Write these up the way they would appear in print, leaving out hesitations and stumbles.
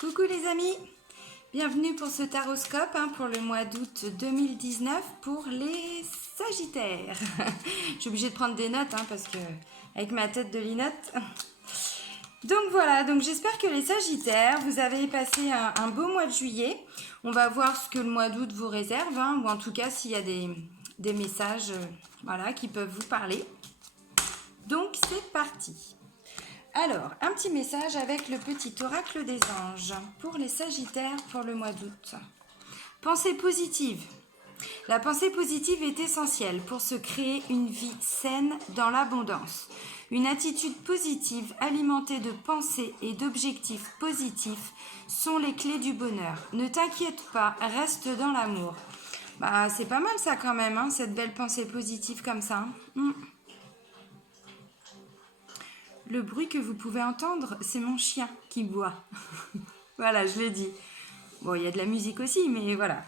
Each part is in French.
Coucou les amis, bienvenue pour ce taroscope pour le mois d'août 2019 pour les Sagittaires. Je suis obligée de prendre des notes parce que avec ma tête de linotte. Donc voilà, donc j'espère que les Sagittaires, vous avez passé un beau mois de juillet. On va voir ce que le mois d'août vous réserve, ou en tout cas s'il y a des messages qui peuvent vous parler. Donc c'est parti. Alors, un petit message avec le petit oracle des anges pour les Sagittaires pour le mois d'août. Pensée positive. La pensée positive est essentielle pour se créer une vie saine dans l'abondance. Une attitude positive alimentée de pensées et d'objectifs positifs sont les clés du bonheur. Ne t'inquiète pas, reste dans l'amour. C'est pas mal ça quand même, cette belle pensée positive comme ça. Le bruit que vous pouvez entendre, c'est mon chien qui boit. Voilà, je l'ai dit. Bon, il y a de la musique aussi, mais voilà.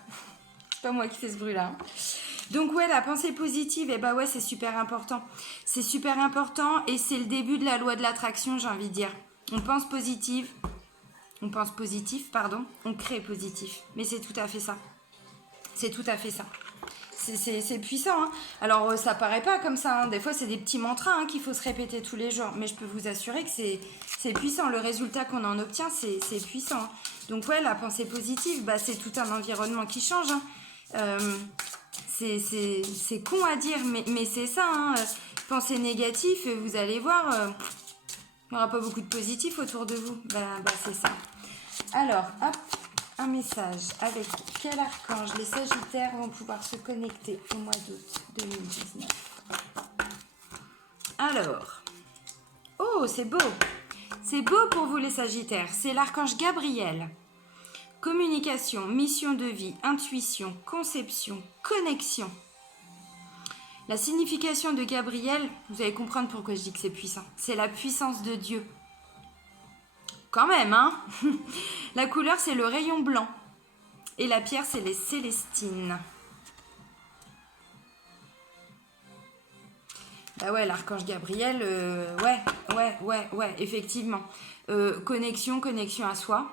C'est pas moi qui fais ce bruit-là. Donc ouais, la pensée positive, c'est super important. C'est super important et c'est le début de la loi de l'attraction, j'ai envie de dire. On pense positif, on crée positif. Mais c'est tout à fait ça. C'est tout à fait ça. C'est puissant. Alors, ça paraît pas comme ça. Des fois, c'est des petits mantras qu'il faut se répéter tous les jours. Mais je peux vous assurer que c'est puissant. Le résultat qu'on en obtient, c'est puissant. Donc, ouais, la pensée positive, c'est tout un environnement qui change. C'est con à dire, mais c'est ça. Pensée négative, vous allez voir, il n'y aura pas beaucoup de positif autour de vous. C'est ça. Alors, hop. Un message avec quel archange les Sagittaires vont pouvoir se connecter au mois d'août 2019. Alors, oh c'est beau pour vous les Sagittaires, c'est l'archange Gabriel. Communication, mission de vie, intuition, conception, connexion. La signification de Gabriel, vous allez comprendre pourquoi je dis que c'est puissant, c'est la puissance de Dieu. Quand même, La couleur, c'est le rayon blanc. Et la pierre, c'est les célestines. L'archange Gabriel, effectivement. Connexion à soi.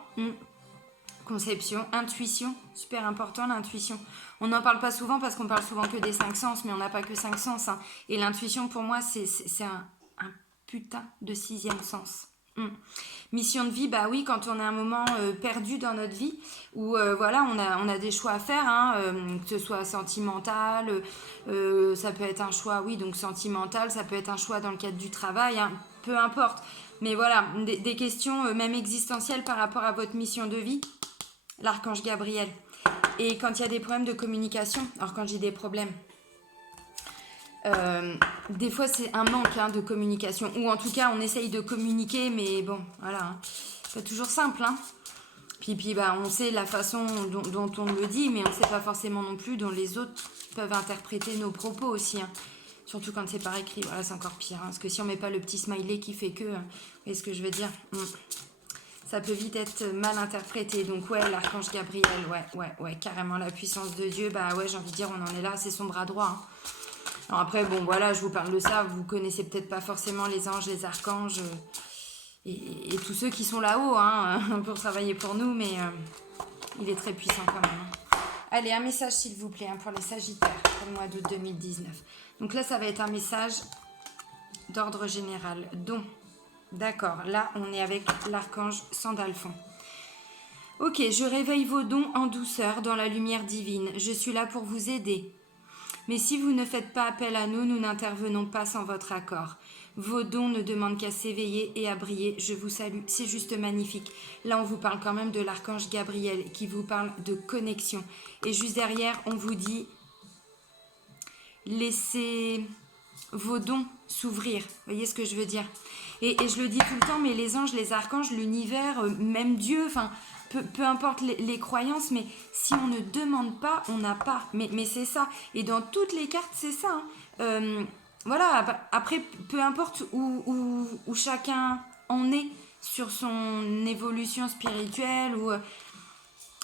Conception, intuition, super important l'intuition. On n'en parle pas souvent parce qu'on parle souvent que des 5 sens, mais on n'a pas que 5 sens. Et l'intuition, pour moi, c'est un putain de 6e sens. Mission de vie, quand on a un moment perdu dans notre vie où on a des choix à faire, que ce soit sentimental, ça peut être un choix donc sentimental, ça peut être un choix dans le cadre du travail, peu importe, mais voilà, des questions même existentielles par rapport à votre mission de vie, l'archange Gabriel. Et quand il y a des problèmes de communication, alors quand j'ai des problèmes, des fois c'est un manque de communication, ou en tout cas on essaye de communiquer, mais bon voilà, c'est pas toujours simple. Puis on sait la façon dont on le dit, mais on sait pas forcément non plus dont les autres peuvent interpréter nos propos aussi, surtout quand c'est par écrit. Voilà, c'est encore pire, parce que si on met pas le petit smiley qui fait que, vous voyez ce que je veux dire, ça peut vite être mal interprété. Donc l'archange Gabriel, carrément la puissance de Dieu, j'ai envie de dire, on en est là, c'est son bras droit. Alors après, je vous parle de ça, vous connaissez peut-être pas forcément les anges, les archanges et tous ceux qui sont là-haut pour travailler pour nous, mais il est très puissant quand même. Allez, un message s'il vous plaît pour les Sagittaires pour le mois d'août 2019. Donc là, ça va être un message d'ordre général. Donc, d'accord, là, on est avec l'archange Sandalphon. Ok, je réveille vos dons en douceur dans la lumière divine. Je suis là pour vous aider. Mais si vous ne faites pas appel à nous, nous n'intervenons pas sans votre accord. Vos dons ne demandent qu'à s'éveiller et à briller. Je vous salue, c'est juste magnifique. Là, on vous parle quand même de l'archange Gabriel qui vous parle de connexion. Et juste derrière, on vous dit, laissez vos dons s'ouvrir. Vous voyez ce que je veux dire ? Et je le dis tout le temps, mais les anges, les archanges, l'univers, même Dieu, peu importe les croyances, mais si on ne demande pas, on n'a pas. Mais c'est ça. Et dans toutes les cartes, c'est ça. Après, peu importe où chacun en est sur son évolution spirituelle,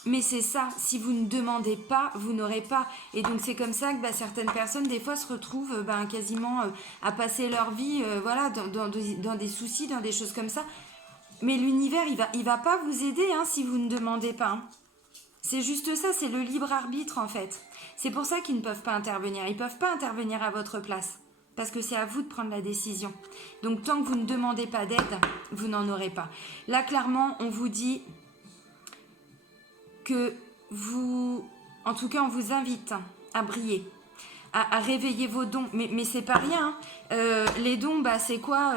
mais c'est ça. Si vous ne demandez pas, vous n'aurez pas. Et donc, c'est comme ça que certaines personnes, des fois, se retrouvent quasiment à passer leur vie dans des soucis, dans des choses comme ça. Mais l'univers, il va pas vous aider hein, si vous ne demandez pas. Hein. C'est juste ça, c'est le libre arbitre en fait. C'est pour ça qu'ils ne peuvent pas intervenir. Ils ne peuvent pas intervenir à votre place. Parce que c'est à vous de prendre la décision. Donc tant que vous ne demandez pas d'aide, vous n'en aurez pas. Là, clairement, on vous dit que vous... En tout cas, on vous invite à briller, à réveiller vos dons. Mais c'est pas rien. Hein. Les dons, bah, c'est quoi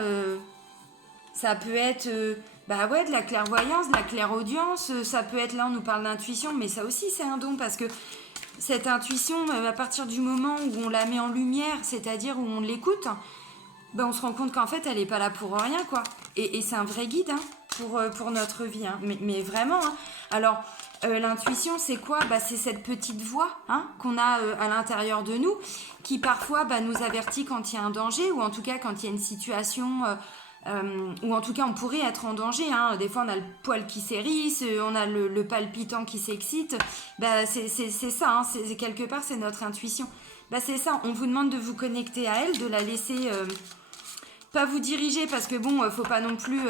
ça peut être bah ouais, de la clairvoyance, de la clairaudience. Ça peut être, là, on nous parle d'intuition, mais ça aussi, c'est un don parce que cette intuition, à partir du moment où on la met en lumière, c'est-à-dire où on l'écoute, ben on se rend compte qu'en fait, elle n'est pas là pour rien, quoi. Et c'est un vrai guide hein, pour notre vie. Hein. Mais vraiment. Hein. Alors, l'intuition, c'est quoi bah, c'est cette petite voix hein, qu'on a à l'intérieur de nous qui, parfois, bah, nous avertit quand il y a un danger ou en tout cas quand il y a une situation... ou en tout cas on pourrait être en danger hein. Des fois on a le poil qui s'érisse, on a le palpitant qui s'excite, bah, c'est ça hein. C'est, quelque part c'est notre intuition, bah, c'est ça, on vous demande de vous connecter à elle, de la laisser pas vous diriger parce que bon faut pas non plus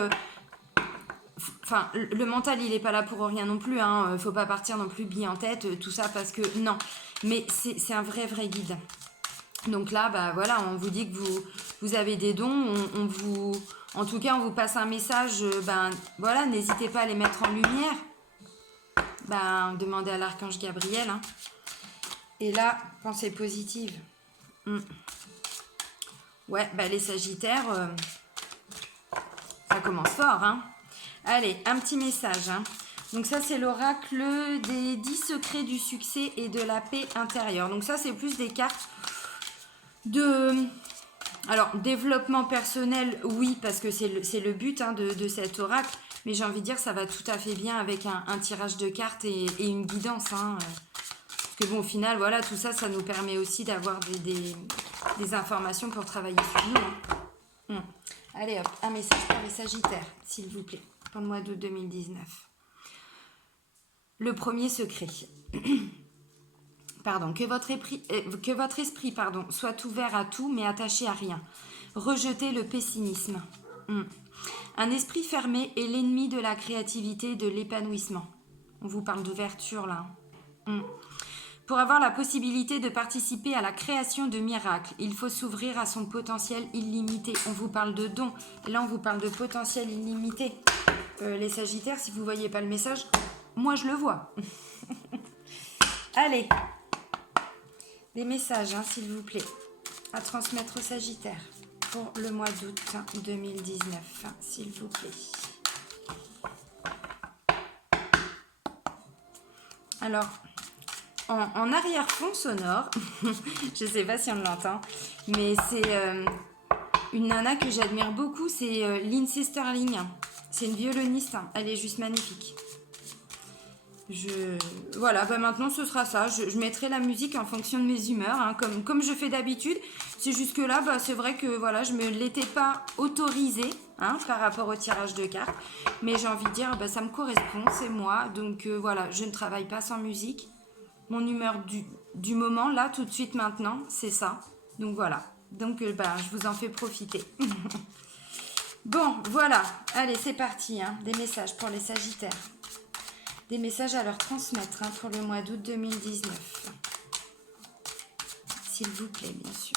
enfin le mental il est pas là pour rien non plus hein. Faut pas partir non plus bille en tête tout ça parce que non, mais c'est un vrai guide. Donc là, bah voilà, on vous dit que vous avez des dons, on vous, en tout cas, on vous passe un message, ben voilà, n'hésitez pas à les mettre en lumière. Ben, demandez à l'archange Gabriel. Hein. Et là, pensée positive. Ouais, bah les Sagittaires, ça commence fort. Hein. Allez, un petit message. Hein. Donc ça, c'est l'oracle des 10 secrets du succès et de la paix intérieure. Donc ça, c'est plus des cartes alors, développement personnel, oui, parce que c'est le but hein, de cet oracle. Mais j'ai envie de dire, ça va tout à fait bien avec un tirage de cartes et une guidance. Hein, parce que bon, au final, voilà, tout ça, ça nous permet aussi d'avoir des informations pour travailler sur nous. Hein. Allez hop, un message pour les Sagittaires, s'il vous plaît, pour le mois d'août 2019. Le premier secret. Pardon, que votre esprit soit ouvert à tout, mais attaché à rien. Rejetez le pessimisme. Un esprit fermé est l'ennemi de la créativité et de l'épanouissement. On vous parle d'ouverture là. Pour avoir la possibilité de participer à la création de miracles, il faut s'ouvrir à son potentiel illimité. On vous parle de dons, et là on vous parle de potentiel illimité. Les Sagittaires, si vous ne voyez pas le message, moi je le vois. Allez. Des messages, hein, s'il vous plaît, à transmettre aux Sagittaires pour le mois d'août 2019, hein, s'il vous plaît. Alors, en arrière-fond sonore, je ne sais pas si on l'entend, mais c'est une nana que j'admire beaucoup, c'est Lindsey Stirling. C'est une violoniste, hein, elle est juste magnifique. Voilà, bah maintenant ce sera ça. Je mettrai la musique en fonction de mes humeurs, hein, comme je fais d'habitude. C'est juste que là, bah, c'est vrai que voilà, je ne me l'étais pas autorisée hein, par rapport au tirage de cartes. Mais j'ai envie de dire, bah, ça me correspond, c'est moi. Donc voilà, je ne travaille pas sans musique. Mon humeur du moment, là, tout de suite maintenant, c'est ça. Donc voilà, donc bah, je vous en fais profiter. Bon, voilà, allez, c'est parti. Hein. Des messages pour les Sagittaires. Des messages à leur transmettre hein, pour le mois d'août 2019. S'il vous plaît, bien sûr.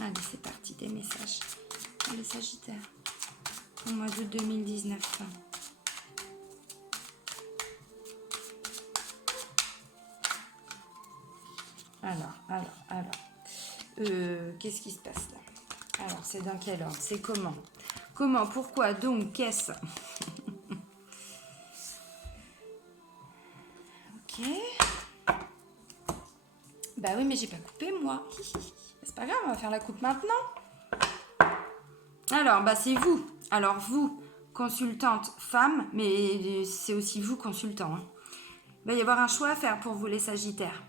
Allez, c'est parti, des messages pour les Sagittaires. Pour le mois d'août 2019. Alors. Qu'est-ce qui se passe là? Alors, c'est dans quel ordre? C'est comment? Comment? Pourquoi? Donc, qu'est-ce? Ok. Bah oui, mais j'ai pas coupé, moi. C'est pas grave, on va faire la coupe maintenant. Alors, bah c'est vous. Alors, vous, consultante femme, mais c'est aussi vous, consultant. Hein. Il va y avoir un choix à faire pour vous, les Sagittaires.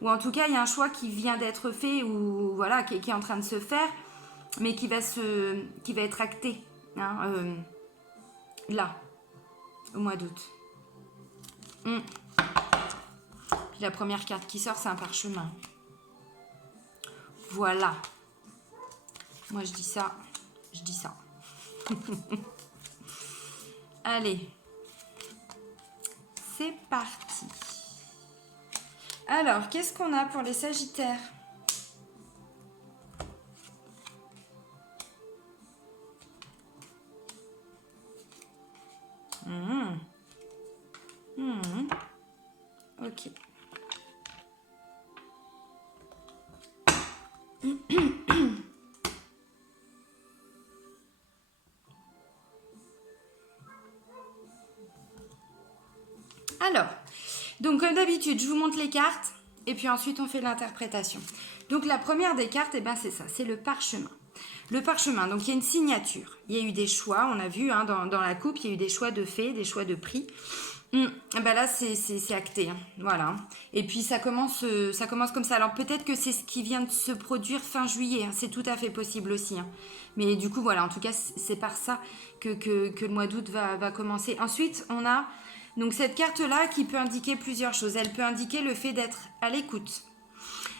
Ou en tout cas, il y a un choix qui vient d'être fait, ou voilà, qui est en train de se faire, mais qui va être acté. Hein, là, au mois d'août. Puis la première carte qui sort, c'est un parchemin. Voilà. Moi, je dis ça. Allez, c'est parti. Alors, qu'est-ce qu'on a pour les Sagittaires? Ok. Alors, donc comme d'habitude, je vous montre les cartes et puis ensuite on fait l'interprétation. Donc la première des cartes, eh ben, c'est ça, c'est le parchemin. Le parchemin, donc il y a une signature. Il y a eu des choix, on a vu dans la coupe, il y a eu des choix de faits, des choix de prix. Ben là, c'est acté. Hein. Voilà. Et puis ça commence comme ça. Alors peut-être que c'est ce qui vient de se produire fin juillet. Hein. C'est tout à fait possible aussi. Hein. Mais du coup, voilà, en tout cas, c'est par ça que le mois d'août va commencer. Ensuite, on a donc cette carte-là qui peut indiquer plusieurs choses. Elle peut indiquer le fait d'être à l'écoute.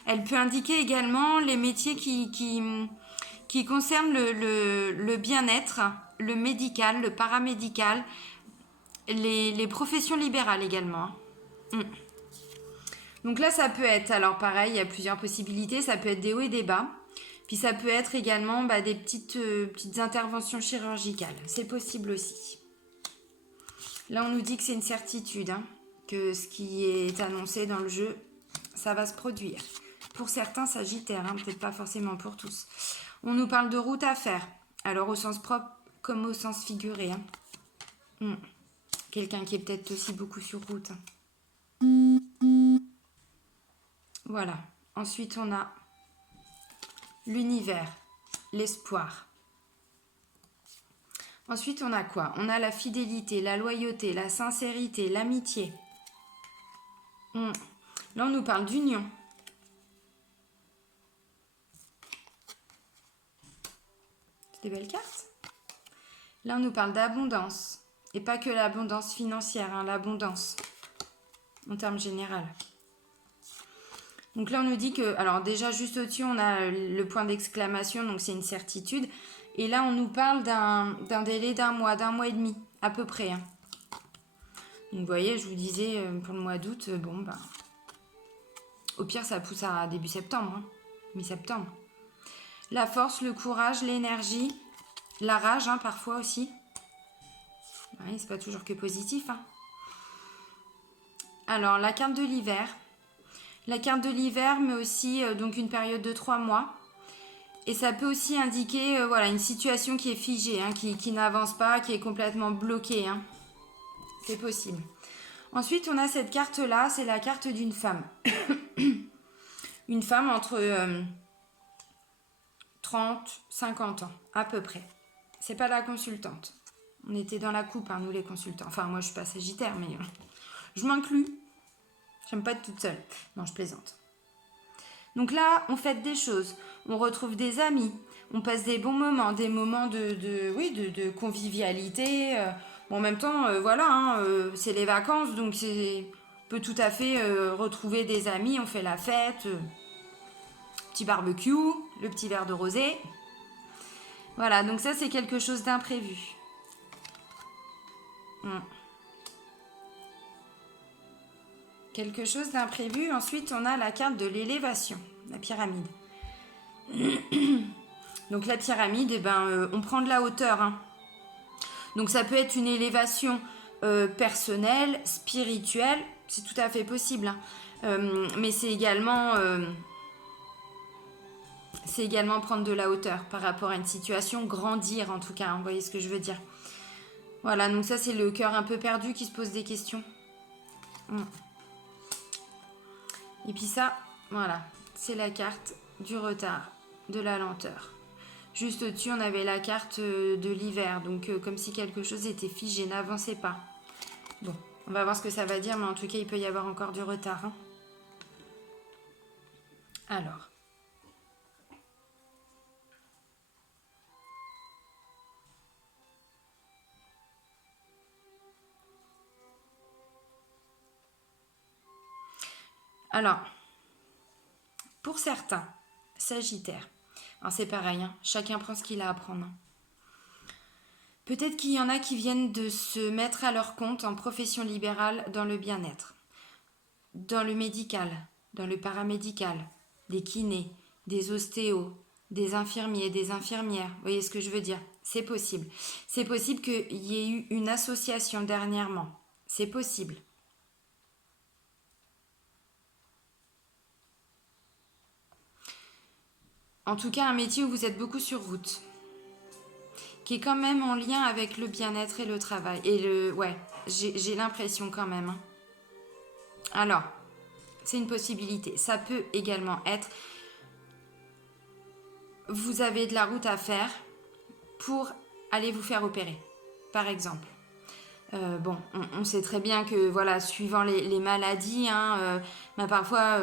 Elle peut indiquer également les métiers qui concernent le bien-être, le médical, le paramédical, les professions libérales également. Donc là, ça peut être, alors pareil, il y a plusieurs possibilités. Ça peut être des hauts et des bas. Puis ça peut être également des petites interventions chirurgicales. C'est possible aussi. Là, on nous dit que c'est une certitude, hein, que ce qui est annoncé dans le jeu, ça va se produire. Pour certains Sagittaires, hein, peut-être pas forcément pour tous. On nous parle de route à faire. Alors au sens propre comme au sens figuré. Hein. Quelqu'un qui est peut-être aussi beaucoup sur route. Voilà. Ensuite, on a l'univers, l'espoir. Ensuite, on a quoi? On a la fidélité, la loyauté, la sincérité, l'amitié. Là, on nous parle d'union. C'est des belles cartes. Là, on nous parle d'abondance. Et pas que l'abondance financière, hein, l'abondance en termes général. Donc là, on nous dit que... Alors déjà, juste au-dessus, on a le point d'exclamation, donc c'est une certitude. Et là, on nous parle d'un délai d'un mois et demi, à peu près. Hein. Donc vous voyez, je vous disais, pour le mois d'août, au pire, ça pousse à début septembre, hein, mi-septembre. La force, le courage, l'énergie, la rage, hein, parfois aussi. Oui, c'est pas toujours que positif. Hein. Alors, la carte de l'hiver. La carte de l'hiver, mais aussi donc une période de 3 mois. Et ça peut aussi indiquer voilà, une situation qui est figée, hein, qui n'avance pas, qui est complètement bloquée. Hein. C'est possible. Ensuite, on a cette carte-là, c'est la carte d'une femme. Une femme entre 30, 50 ans, à peu près. C'est pas la consultante. On était dans la coupe, hein, nous les consultants. Enfin, moi, je suis pas sagittaire, mais je m'inclus. J'aime pas être toute seule. Non, je plaisante. Donc là, on fait des choses. On retrouve des amis. On passe des bons moments, des moments de convivialité. Bon, en même temps, voilà, hein, c'est les vacances, donc on peut tout à fait retrouver des amis. On fait la fête, petit barbecue, le petit verre de rosé. Voilà, donc ça, c'est quelque chose d'imprévu. Quelque chose d'imprévu. Ensuite, on a la carte de l'élévation, la pyramide. Donc la pyramide, eh ben, on prend de la hauteur. Hein. Donc ça peut être une élévation personnelle, spirituelle, c'est tout à fait possible. Hein. Mais c'est également prendre de la hauteur par rapport à une situation, grandir en tout cas. Hein, vous voyez ce que je veux dire. Voilà, donc ça c'est le cœur un peu perdu qui se pose des questions. Et puis ça, voilà, c'est la carte du retard, de la lenteur. Juste au-dessus, on avait la carte de l'hiver, donc comme si quelque chose était figé, n'avançait pas. Bon, on va voir ce que ça va dire, mais en tout cas, il peut y avoir encore du retard. Hein. Alors, pour certains, Sagittaires, alors c'est pareil, hein, chacun prend ce qu'il a à prendre. Hein. Peut-être qu'il y en a qui viennent de se mettre à leur compte en profession libérale dans le bien-être, dans le médical, dans le paramédical, des kinés, des ostéos, des infirmiers, des infirmières. Vous voyez ce que je veux dire? C'est possible. C'est possible qu'il y ait eu une association dernièrement. C'est possible. En tout cas, un métier où vous êtes beaucoup sur route, qui est quand même en lien avec le bien-être et le travail. Ouais, j'ai l'impression quand même. Alors, c'est une possibilité. Ça peut également être, vous avez de la route à faire pour aller vous faire opérer, par exemple. Bon, on sait très bien que, voilà, suivant les maladies, parfois,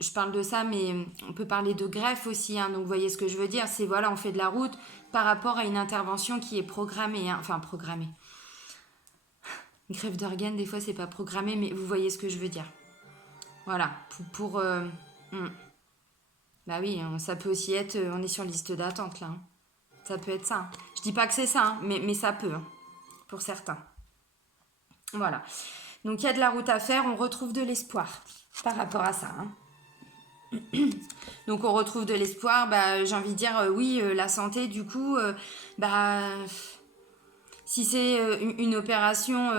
je parle de ça, mais on peut parler de greffe aussi, donc vous voyez ce que je veux dire, c'est, voilà, on fait de la route par rapport à une intervention qui est programmée, enfin, programmée. Une greffe d'organes, des fois, c'est pas programmé, mais vous voyez ce que je veux dire. Voilà, Bah oui, ça peut aussi être, on est sur liste d'attente, là. Ça peut être ça. Je dis pas que c'est ça, mais ça peut, pour certains. Voilà. Donc il y a de la route à faire, on retrouve de l'espoir par rapport à ça. Donc on retrouve de l'espoir, j'ai envie de dire, oui, la santé, du coup, si c'est une opération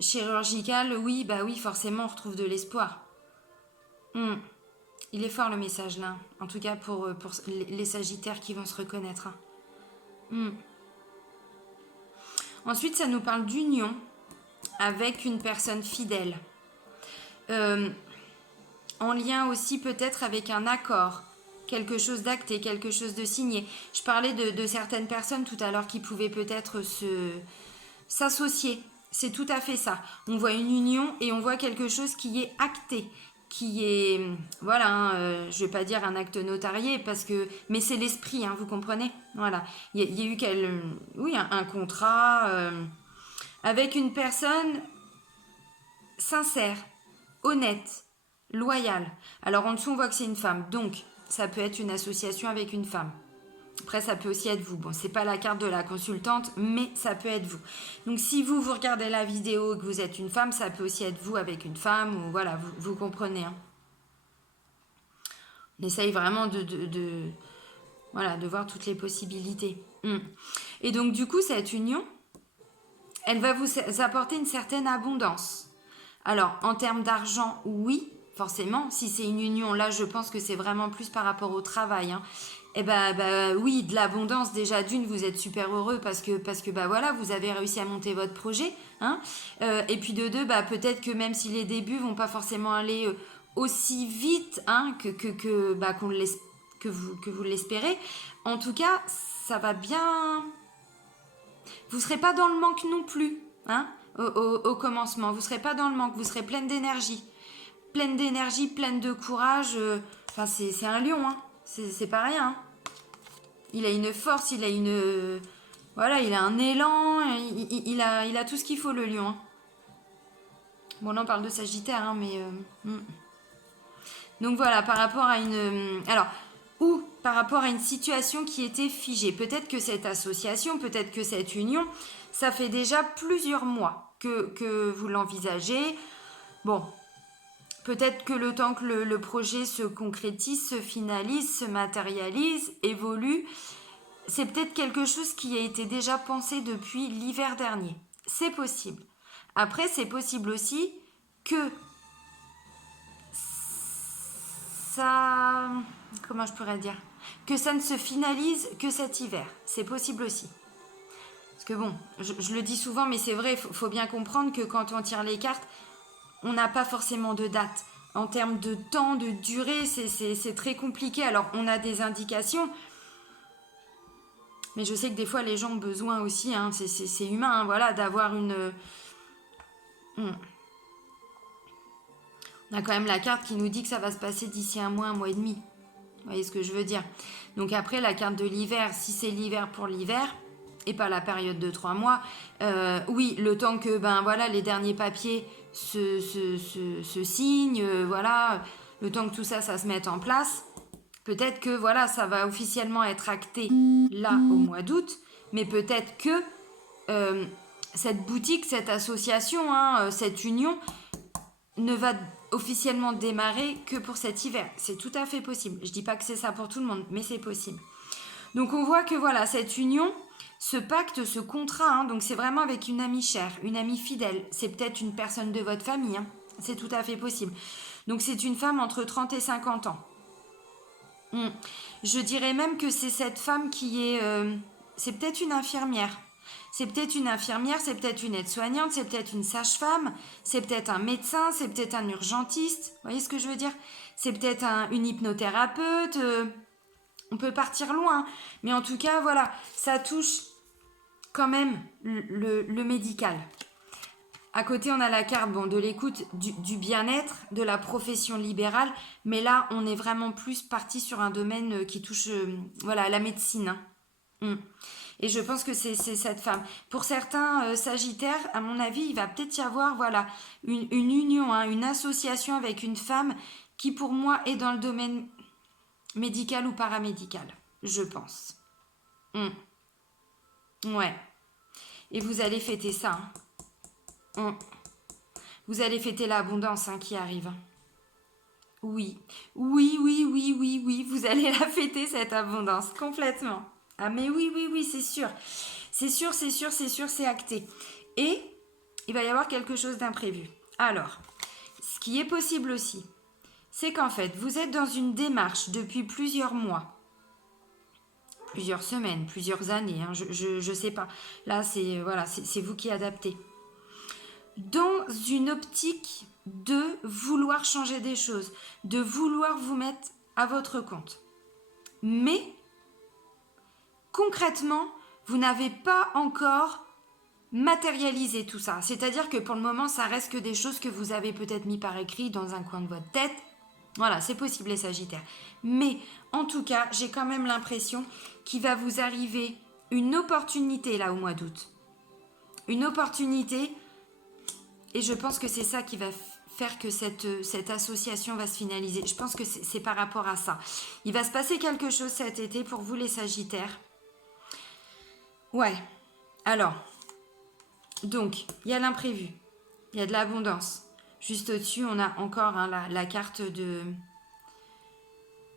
chirurgicale, oui, forcément, on retrouve de l'espoir. Il est fort le message là, en tout cas pour les Sagittaires qui vont se reconnaître. Ensuite, ça nous parle d'union avec une personne fidèle. En lien aussi peut-être avec un accord, quelque chose d'acté, quelque chose de signé. Je parlais de certaines personnes tout à l'heure qui pouvaient peut-être s'associer. C'est tout à fait ça. On voit une union et on voit quelque chose qui est acté, qui est, voilà, je vais pas dire un acte notarié mais c'est l'esprit, vous comprenez. Voilà, il y a eu un contrat avec une personne sincère, honnête, loyale. Alors en dessous on voit que c'est une femme, donc ça peut être une association avec une femme. Après, ça peut aussi être vous. Bon, c'est pas la carte de la consultante, mais ça peut être vous. Donc, si vous regardez la vidéo et que vous êtes une femme, ça peut aussi être vous avec une femme, ou voilà, vous comprenez. On essaye vraiment de voir toutes les possibilités. Et donc, du coup, cette union, elle va vous apporter une certaine abondance. Alors, en termes d'argent, oui, forcément. Si c'est une union, là, je pense que c'est vraiment plus par rapport au travail. Oui, de l'abondance, déjà d'une, vous êtes super heureux parce que voilà, vous avez réussi à monter votre projet. Et puis de deux, peut-être que même si les débuts vont pas forcément aller aussi vite que vous l'espérez, en tout cas, ça va bien. Vous serez pas dans le manque non plus, au commencement. Vous serez pas dans le manque, vous serez pleine d'énergie, pleine de courage. C'est un lion, c'est pas rien. Il a une force, il a il a un élan, il a tout ce qu'il faut, le lion. Bon, là on parle de Sagittaire, mais donc voilà, par rapport à par rapport à une situation qui était figée. Peut-être que cette association, peut-être que cette union, ça fait déjà plusieurs mois que vous l'envisagez. Bon, peut-être que le temps que le projet se concrétise, se finalise, se matérialise, évolue, c'est peut-être quelque chose qui a été déjà pensé depuis l'hiver dernier. C'est possible. Après, c'est possible aussi que ça... Comment je pourrais dire ? Que ça ne se finalise que cet hiver. C'est possible aussi. Parce que bon, je le dis souvent, mais c'est vrai, il faut bien comprendre que quand on tire les cartes, on n'a pas forcément de date. En termes de temps, de durée, c'est très compliqué. Alors, on a des indications, mais je sais que des fois, les gens ont besoin aussi, c'est humain, voilà, d'avoir une... On a quand même la carte qui nous dit que ça va se passer d'ici un mois et demi. Vous voyez ce que je veux dire ? Donc après, la carte de l'hiver, si c'est l'hiver pour l'hiver, et pas la période de 3 mois, oui, le temps que les derniers papiers se signent, le temps que tout ça se mette en place, peut-être que ça va officiellement être acté là au mois d'août, mais peut-être que cette boutique, cette association, hein, cette union ne va officiellement démarrer que pour cet hiver. C'est tout à fait possible. Je dis pas que c'est ça pour tout le monde, mais c'est possible. Donc on voit que voilà, cette union, ce pacte, ce contrat, hein, donc c'est vraiment avec une amie chère, une amie fidèle. C'est peut-être une personne de votre famille, hein. C'est tout à fait possible. Donc c'est une femme entre 30 et 50 ans. Je dirais même que c'est cette femme qui est... c'est peut-être une infirmière. C'est peut-être une infirmière, c'est peut-être une aide-soignante, c'est peut-être une sage-femme, c'est peut-être un médecin, c'est peut-être un urgentiste. Vous voyez ce que je veux dire? C'est peut-être une hypnothérapeute. On peut partir loin. Mais en tout cas, voilà, ça touche quand même le médical. À côté, on a la carte de l'écoute, du bien-être, de la profession libérale. Mais là, on est vraiment plus parti sur un domaine qui touche la médecine. Et je pense que c'est cette femme. Pour certains sagittaires, à mon avis, il va peut-être y avoir une union, hein, une association avec une femme qui, pour moi, est dans le domaine médical ou paramédical, je pense. Ouais. Et vous allez fêter ça. Vous allez fêter l'abondance, hein, qui arrive. Oui, vous allez la fêter, cette abondance, complètement. Ah mais oui, c'est sûr. C'est acté. Et il va y avoir quelque chose d'imprévu. Alors, ce qui est possible aussi, c'est qu'en fait, vous êtes dans une démarche depuis plusieurs mois, plusieurs semaines, plusieurs années, hein, je sais pas. Là, c'est vous qui adaptez. Dans une optique de vouloir changer des choses, de vouloir vous mettre à votre compte. Mais concrètement, vous n'avez pas encore matérialisé tout ça. C'est-à-dire que pour le moment, ça reste que des choses que vous avez peut-être mis par écrit dans un coin de votre tête. Voilà, c'est possible les Sagittaires. Mais en tout cas, j'ai quand même l'impression qu'il va vous arriver une opportunité là au mois d'août. Une opportunité, et je pense que c'est ça qui va faire que cette association va se finaliser. Je pense que c'est par rapport à ça. Il va se passer quelque chose cet été pour vous les Sagittaires. Ouais, alors, donc, il y a l'imprévu, il y a de l'abondance. Juste au-dessus, on a encore la carte de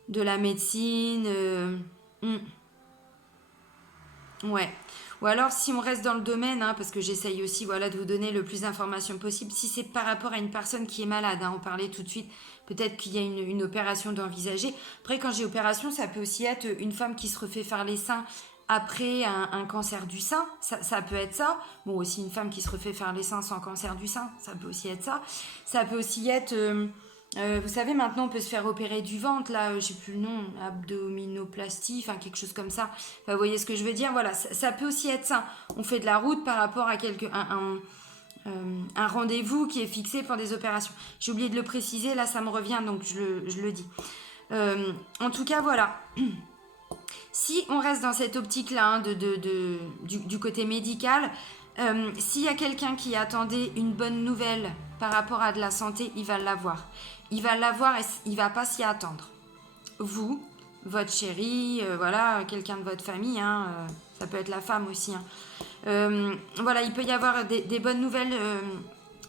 la médecine. Ouais. Ou alors, si on reste dans le domaine, hein, parce que j'essaye aussi de vous donner le plus d'informations possible, si c'est par rapport à une personne qui est malade, hein, on parlait tout de suite, peut-être qu'il y a une opération d'envisager. Après, quand j'ai opération, ça peut aussi être une femme qui se refait faire les seins après un cancer du sein, ça peut être ça. Bon, aussi une femme qui se refait faire les seins sans cancer du sein, ça peut aussi être ça. Ça peut aussi être, vous savez, maintenant on peut se faire opérer du ventre, là, je sais plus le nom, abdominoplastie, enfin quelque chose comme ça. Enfin, vous voyez ce que je veux dire? Voilà, ça peut aussi être ça. On fait de la route par rapport à un rendez-vous qui est fixé pour des opérations. J'ai oublié de le préciser, là ça me revient, donc je le dis. En tout cas, voilà. Si on reste dans cette optique-là, hein, du côté médical, s'il y a quelqu'un qui attendait une bonne nouvelle par rapport à de la santé, il va l'avoir. Il va l'avoir et il ne va pas s'y attendre. Vous, votre chéri, quelqu'un de votre famille, hein, ça peut être la femme aussi. Hein. Il peut y avoir des bonnes nouvelles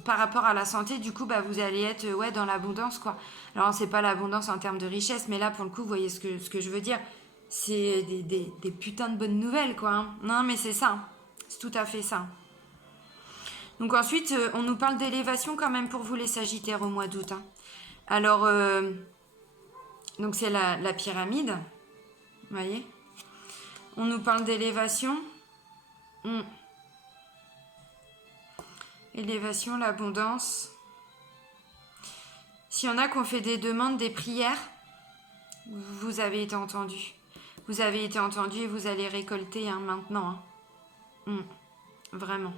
par rapport à la santé. Du coup, vous allez être dans l'abondance, quoi. Alors, c'est pas l'abondance en termes de richesse, mais là, pour le coup, vous voyez ce que je veux dire. C'est des putains de bonnes nouvelles, quoi. Hein. Non, mais c'est ça. C'est tout à fait ça. Donc ensuite, on nous parle d'élévation quand même pour vous, les Sagittaires, au mois d'août. Hein. Alors, donc c'est la pyramide. Vous voyez? On nous parle d'élévation. Élévation, l'abondance. S'il y en a qui ont fait des demandes, des prières, vous avez été entendus. Vous avez été entendu et vous allez récolter maintenant. Hein. Vraiment.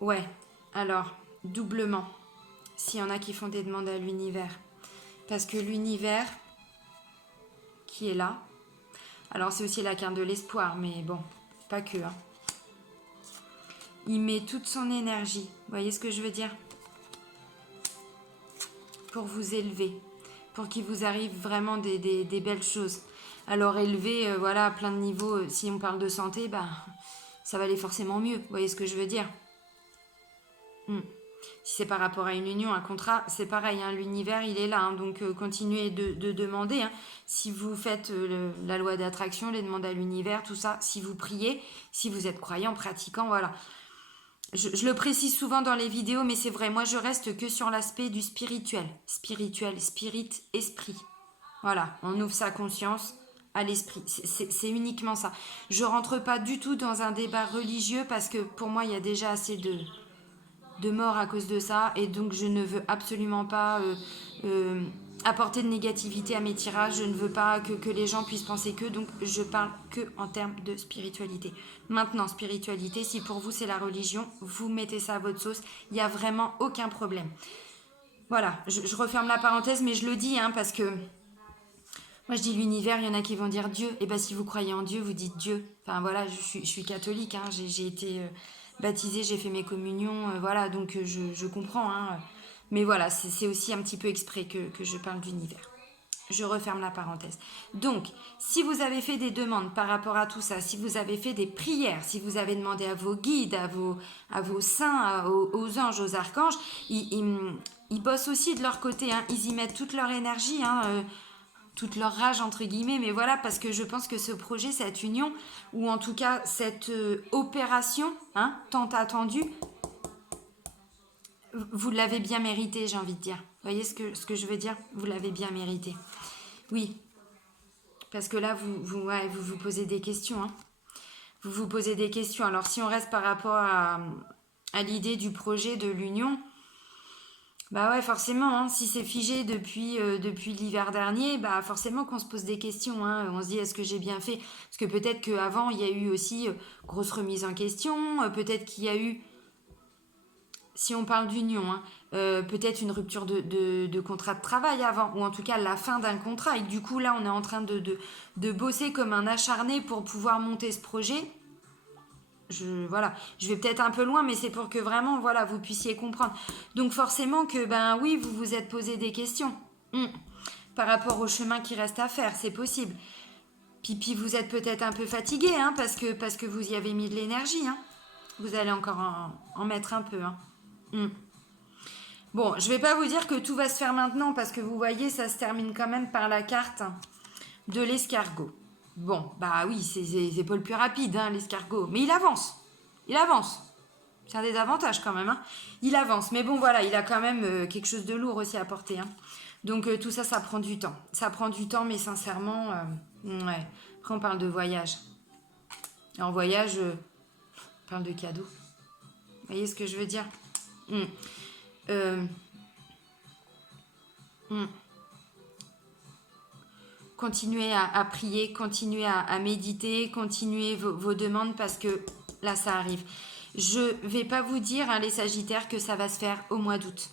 Ouais. Alors, doublement. S'il y en a qui font des demandes à l'univers. Parce que l'univers qui est là. Alors, c'est aussi la carte de l'espoir, mais bon, pas que. Hein. Il met toute son énergie. Vous voyez ce que je veux dire? Pour vous élever. Pour qu'il vous arrive vraiment des belles choses. Alors élever, à plein de niveaux, si on parle de santé, ça va aller forcément mieux. Vous voyez ce que je veux dire? Si c'est par rapport à une union, un contrat, c'est pareil, hein, l'univers il est là, hein, donc continuez de demander. Hein. Si vous faites la loi d'attraction, les demandes à l'univers, tout ça, si vous priez, si vous êtes croyant, pratiquant, voilà. Je le précise souvent dans les vidéos, mais c'est vrai, moi je reste que sur l'aspect du spirituel. Spirituel, spirit, esprit. Voilà, on ouvre sa conscience à l'esprit. C'est uniquement ça. Je rentre pas du tout dans un débat religieux parce que pour moi il y a déjà assez de morts à cause de ça, et donc je ne veux absolument pas apporter de négativité à mes tirages. Je ne veux pas que les gens puissent penser que, donc je parle que en termes de spiritualité. Maintenant, spiritualité, si pour vous c'est la religion, vous mettez ça à votre sauce, il n'y a vraiment aucun problème. Voilà, je referme la parenthèse, mais je le dis, hein, parce que moi je dis l'univers, il y en a qui vont dire Dieu. Et bien si vous croyez en Dieu, vous dites Dieu. Enfin voilà, je suis catholique, hein, j'ai été baptisée, j'ai fait mes communions, voilà, donc je comprends. Hein, mais voilà, c'est aussi un petit peu exprès que je parle d'univers. Je referme la parenthèse. Donc, si vous avez fait des demandes par rapport à tout ça, si vous avez fait des prières, si vous avez demandé à vos guides, à vos saints, aux anges, aux archanges, ils bossent aussi de leur côté. Hein, ils y mettent toute leur énergie, hein, toute leur rage entre guillemets, mais voilà, parce que je pense que ce projet, cette union, ou en tout cas cette opération, hein, tant attendue, vous l'avez bien mérité, j'ai envie de dire. Vous voyez ce que je veux dire? Vous l'avez bien mérité. Oui, parce que là, vous posez des questions. Hein. Vous vous posez des questions. Alors, si on reste par rapport à l'idée du projet de l'union, bah ouais, forcément, hein, si c'est figé depuis l'hiver dernier, bah forcément qu'on se pose des questions. Hein. On se dit, est-ce que j'ai bien fait? Parce que peut-être qu'avant, il y a eu aussi grosse remise en question. Peut-être qu'il y a eu, si on parle d'union, hein, peut-être une rupture de contrat de travail avant, ou en tout cas la fin d'un contrat. Et du coup, là, on est en train de bosser comme un acharné pour pouvoir monter ce projet. Voilà, je vais peut-être un peu loin, mais c'est pour que vraiment, voilà, vous puissiez comprendre. Donc forcément que, ben oui, vous vous êtes posé des questions par rapport au chemin qui reste à faire, c'est possible. Puis vous êtes peut-être un peu fatigué, hein, parce que vous y avez mis de l'énergie. Hein. Vous allez encore en mettre un peu. Hein. Bon, je vais pas vous dire que tout va se faire maintenant, parce que vous voyez, ça se termine quand même par la carte de l'escargot. Bon, bah oui, c'est pas le plus rapide, hein, l'escargot. Mais il avance. Il avance. C'est un des avantages quand même. Hein. Il avance. Mais bon, voilà, il a quand même quelque chose de lourd aussi à porter. Hein. Donc tout ça, ça prend du temps. Ça prend du temps, mais sincèrement, ouais. Après, on parle de voyage. Et en voyage, on parle de cadeaux. Vous voyez ce que je veux dire? Continuez à prier, continuez à méditer, continuez vos demandes, parce que là, ça arrive. Je vais pas vous dire, hein, les Sagittaires, que ça va se faire au mois d'août.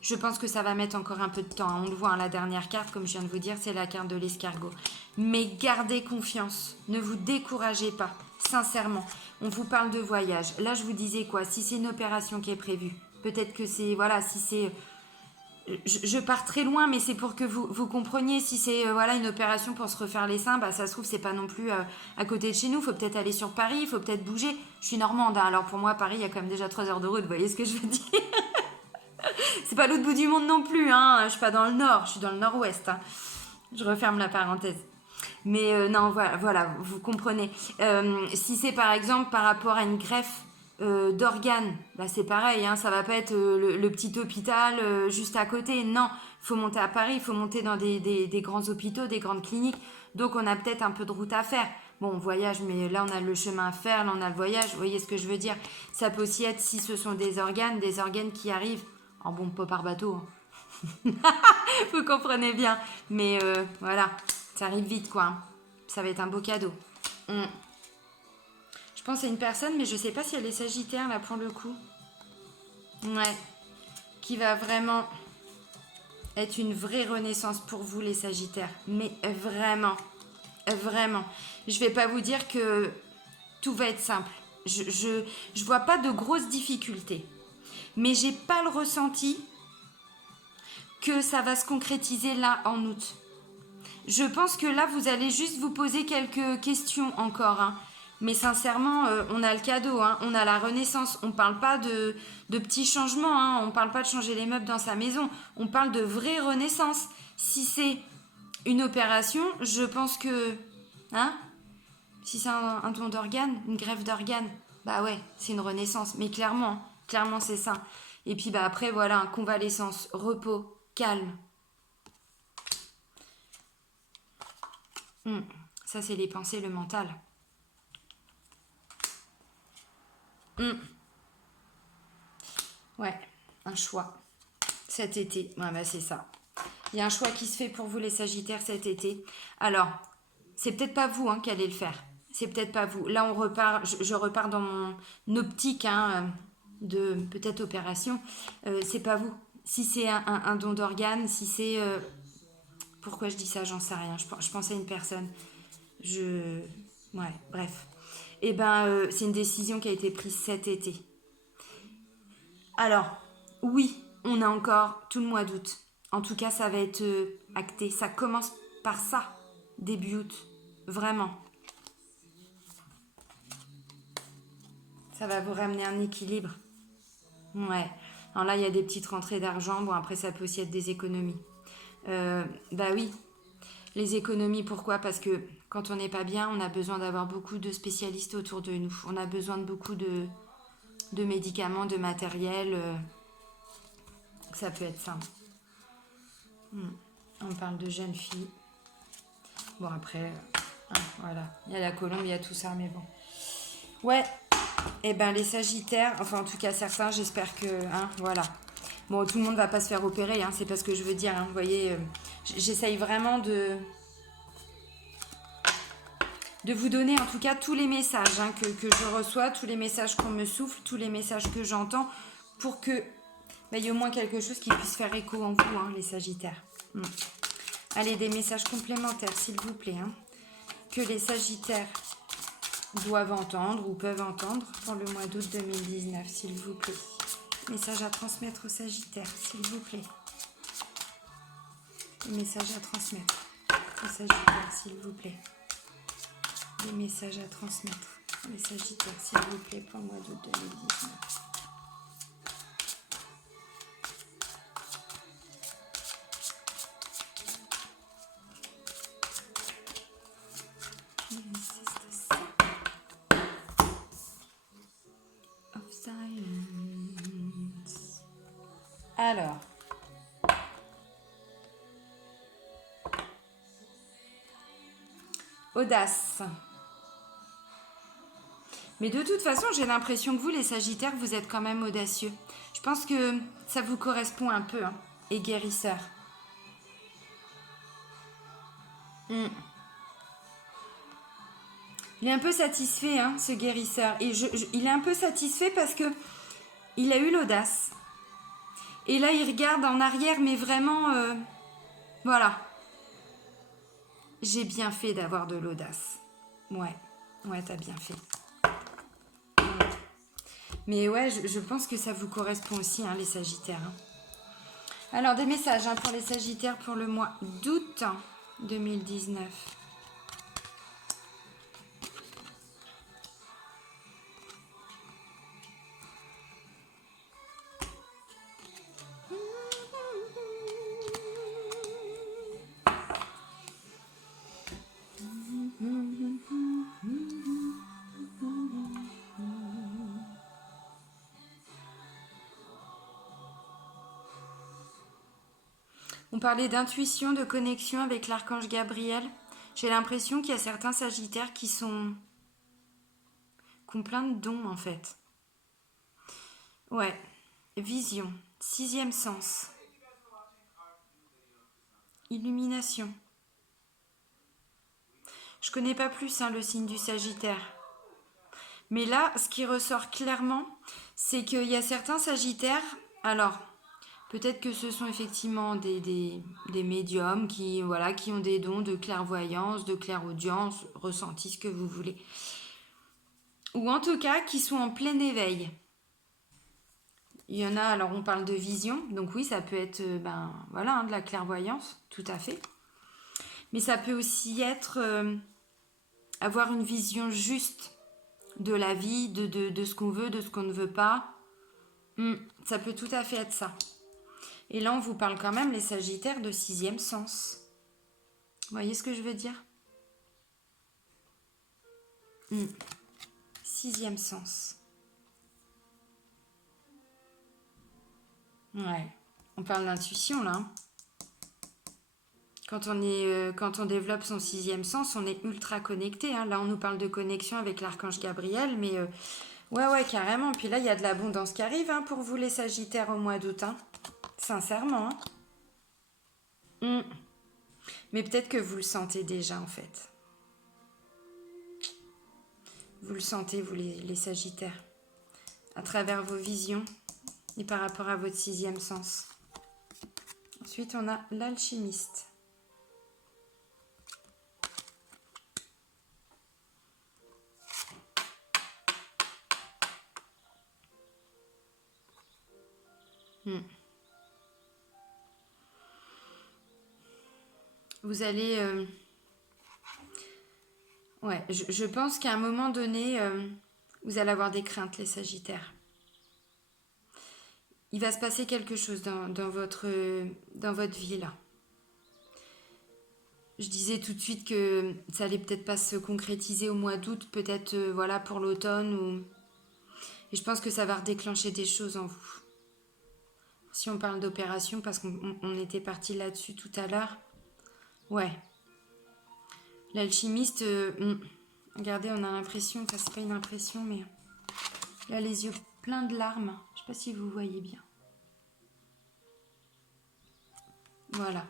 Je pense que ça va mettre encore un peu de temps. On le voit, hein, la dernière carte, comme je viens de vous dire, c'est la carte de l'escargot. Mais gardez confiance, ne vous découragez pas, sincèrement. On vous parle de voyage. Là, je vous disais quoi? Si c'est une opération qui est prévue, peut-être que c'est, voilà, si c'est... Je pars très loin, mais c'est pour que vous compreniez. Si c'est voilà, une opération pour se refaire les seins, bah, ça se trouve, c'est pas non plus à côté de chez nous. Il faut peut-être aller sur Paris, il faut peut-être bouger. Je suis normande, hein, alors pour moi, Paris, il y a quand même déjà 3 heures de route. Vous voyez ce que je veux dire? C'est pas l'autre bout du monde non plus. Hein. Je suis pas dans le nord, je suis dans le nord-ouest. Hein. Je referme la parenthèse. Mais non, voilà, vous comprenez. Si c'est par exemple par rapport à une greffe d'organes, bah c'est pareil, hein, ça va pas être le petit hôpital juste à côté. Non, il faut monter à Paris, il faut monter dans des grands hôpitaux, des grandes cliniques. Donc on a peut-être un peu de route à faire. Bon, on voyage, mais là on a le chemin à faire, là on a le voyage. Vous voyez ce que je veux dire? Ça peut aussi être, si ce sont des organes qui arrivent en bon, pas par bateau. Hein. Vous comprenez bien. Mais voilà, ça arrive vite, quoi. Hein. Ça va être un beau cadeau. Je pense à une personne, mais je sais pas si elle est sagittaire, là, pour le coup. Ouais. Qui va vraiment être une vraie renaissance pour vous, les sagittaires. Mais vraiment. Vraiment. Je vais pas vous dire que tout va être simple. Je vois pas de grosses difficultés. Mais j'ai pas le ressenti que ça va se concrétiser là en août. Je pense que là, vous allez juste vous poser quelques questions encore. Hein. Mais sincèrement, on a le cadeau, hein, on a la renaissance. On parle pas de petits changements, hein, on parle pas de changer les meubles dans sa maison. On parle de vraie renaissance. Si c'est une opération, je pense que... Hein, si c'est un don d'organe, une greffe d'organe, bah ouais, c'est une renaissance. Mais clairement c'est ça. Et puis bah après, voilà, convalescence, repos, calme. Ça, c'est les pensées, le mental. Ouais, un choix. Cet été, ouais, bah c'est ça. Il y a un choix qui se fait pour vous les Sagittaires cet été. Alors, c'est peut-être pas vous, hein, qui allez le faire. C'est peut-être pas vous. Là, on repart, je repars dans mon optique, hein, de peut-être opération. C'est pas vous. Si c'est un don d'organes, si c'est... pourquoi je dis ça, j'en sais rien. Je pense à une personne. Ouais, bref. Eh ben, c'est une décision qui a été prise cet été. Alors, oui, on a encore tout le mois d'août. En tout cas, ça va être acté. Ça commence par ça, début août. Vraiment. Ça va vous ramener un équilibre. Ouais. Alors là, il y a des petites rentrées d'argent. Bon, après, ça peut aussi être des économies. Bah oui. Les économies, pourquoi? Parce que quand on n'est pas bien, on a besoin d'avoir beaucoup de spécialistes autour de nous. On a besoin de beaucoup de médicaments, de matériel. Ça peut être ça. On parle de jeunes filles. Bon, après, voilà. Il y a la colombe, il y a tout ça, mais bon. Ouais. Eh ben, les Sagittaires, enfin, en tout cas, certains, j'espère que... voilà. Bon, tout le monde va pas se faire opérer, hein, c'est pas ce que je veux dire. Hein. Vous voyez, j'essaye vraiment de vous donner, en tout cas, tous les messages, hein, que je reçois, tous les messages qu'on me souffle, tous les messages que j'entends, pour que il y ait au moins quelque chose qui puisse faire écho en vous, hein, les Sagittaires. Allez, des messages complémentaires, s'il vous plaît, hein, que les Sagittaires doivent entendre ou peuvent entendre pour le mois d'août 2019, s'il vous plaît. Message à transmettre aux Sagittaires, s'il vous plaît. Des messages à transmettre aux Sagittaires, s'il vous plaît. Des messages à transmettre aux Sagittaires, s'il vous plaît, pour le mois d'août 2019. Alors, audace. Mais de toute façon, j'ai l'impression que vous, les Sagittaires, vous êtes quand même audacieux. Je pense que ça vous correspond un peu, hein, et guérisseur. Il est un peu satisfait, hein, ce guérisseur. Et il est un peu satisfait parce que il a eu l'audace. Et là, il regarde en arrière, mais vraiment, voilà. J'ai bien fait d'avoir de l'audace. Ouais, t'as bien fait. Mais ouais, je pense que ça vous correspond aussi, hein, les Sagittaires. Hein. Alors, des messages, hein, pour les Sagittaires pour le mois d'août 2019. On parlait d'intuition, de connexion avec l'archange Gabriel. J'ai l'impression qu'il y a certains Sagittaires qui ont plein de dons, en fait. Ouais. Vision. 6e sens. Illumination. Je connais pas plus, hein, le signe du Sagittaire. Mais là, ce qui ressort clairement, c'est qu'il y a certains Sagittaires... Alors... Peut-être que ce sont effectivement des médiums qui ont des dons de clairvoyance, de clairaudience, ressenti, ce que vous voulez. Ou en tout cas, qui sont en plein éveil. Il y en a, alors on parle de vision, donc oui, ça peut être de la clairvoyance, tout à fait. Mais ça peut aussi être avoir une vision juste de la vie, de ce qu'on veut, de ce qu'on ne veut pas. Ça peut tout à fait être ça. Et là, on vous parle quand même, les Sagittaires, de 6e sens. Vous voyez ce que je veux dire? 6e sens. Ouais. On parle d'intuition, là. Quand on développe son 6e sens, on est ultra connecté. Hein. Là, on nous parle de connexion avec l'archange Gabriel, mais ouais, carrément. Puis là, il y a de l'abondance qui arrive hein, pour vous, les Sagittaires, au mois d'août. Hein. Sincèrement. Hein. Mais peut-être que vous le sentez déjà, en fait. Vous le sentez, vous, les Sagittaires, à travers vos visions et par rapport à votre 6e sens. Ensuite, on a l'alchimiste. Vous allez... Ouais, je pense qu'à un moment donné, vous allez avoir des craintes, les Sagittaires. Il va se passer quelque chose dans votre vie, là. Je disais tout de suite que ça allait peut-être pas se concrétiser au mois d'août, peut-être voilà, pour l'automne. Et je pense que ça va redéclencher des choses en vous. Si on parle d'opération, parce qu'on était parti là-dessus tout à l'heure. Ouais. L'alchimiste, regardez, on a l'impression, enfin c'est pas une impression, mais là les yeux pleins de larmes. Je sais pas si vous voyez bien. Voilà.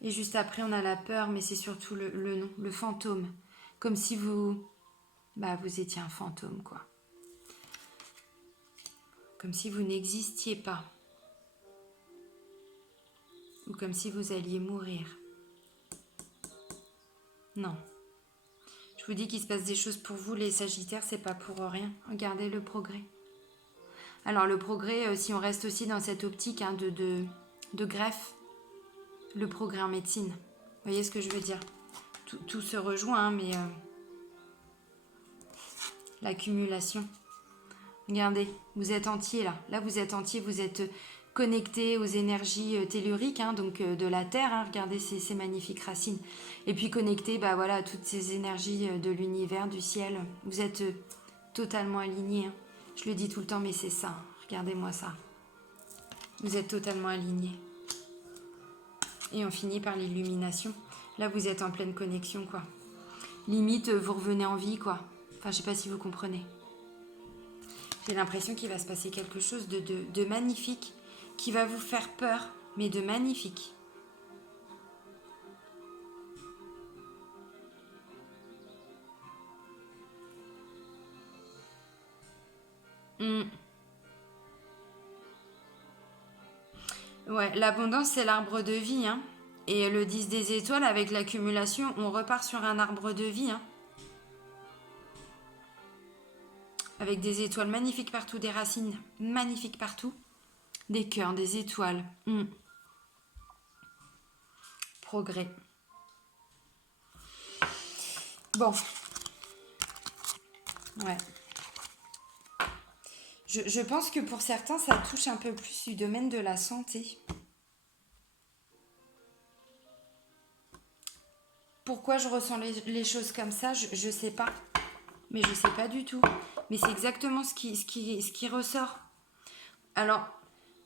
Et juste après, on a la peur, mais c'est surtout le nom, le fantôme. Comme si vous étiez un fantôme, quoi. Comme si vous n'existiez pas. Ou comme si vous alliez mourir. Non. Je vous dis qu'il se passe des choses pour vous, les Sagittaires, c'est pas pour rien. Regardez le progrès. Alors le progrès, si on reste aussi dans cette optique hein, de greffe, le progrès en médecine. Vous voyez ce que je veux dire? Tout se rejoint, hein, mais l'accumulation. Regardez, vous êtes entier là. Là, vous êtes entier, vous êtes connecté aux énergies telluriques, hein, donc de la Terre. Hein, regardez ces magnifiques racines. Et puis connecté à toutes ces énergies de l'univers, du ciel. Vous êtes totalement alignés. Hein. Je le dis tout le temps, mais c'est ça. Regardez-moi ça. Vous êtes totalement alignés. Et on finit par l'illumination. Là, vous êtes en pleine connexion, quoi. Limite, vous revenez en vie, quoi. Enfin, je sais pas si vous comprenez. J'ai l'impression qu'il va se passer quelque chose de magnifique, qui va vous faire peur, mais de magnifique. Ouais, l'abondance, c'est l'arbre de vie, hein. Et le 10 des étoiles, avec l'accumulation, on repart sur un arbre de vie, hein. Avec des étoiles magnifiques partout, des racines magnifiques partout, des cœurs, des étoiles. Progrès. Bon. Ouais. Je pense que pour certains, ça touche un peu plus du domaine de la santé. Pourquoi je ressens les choses comme ça, je sais pas. Mais je sais pas du tout. Mais c'est exactement ce qui ressort. Alors,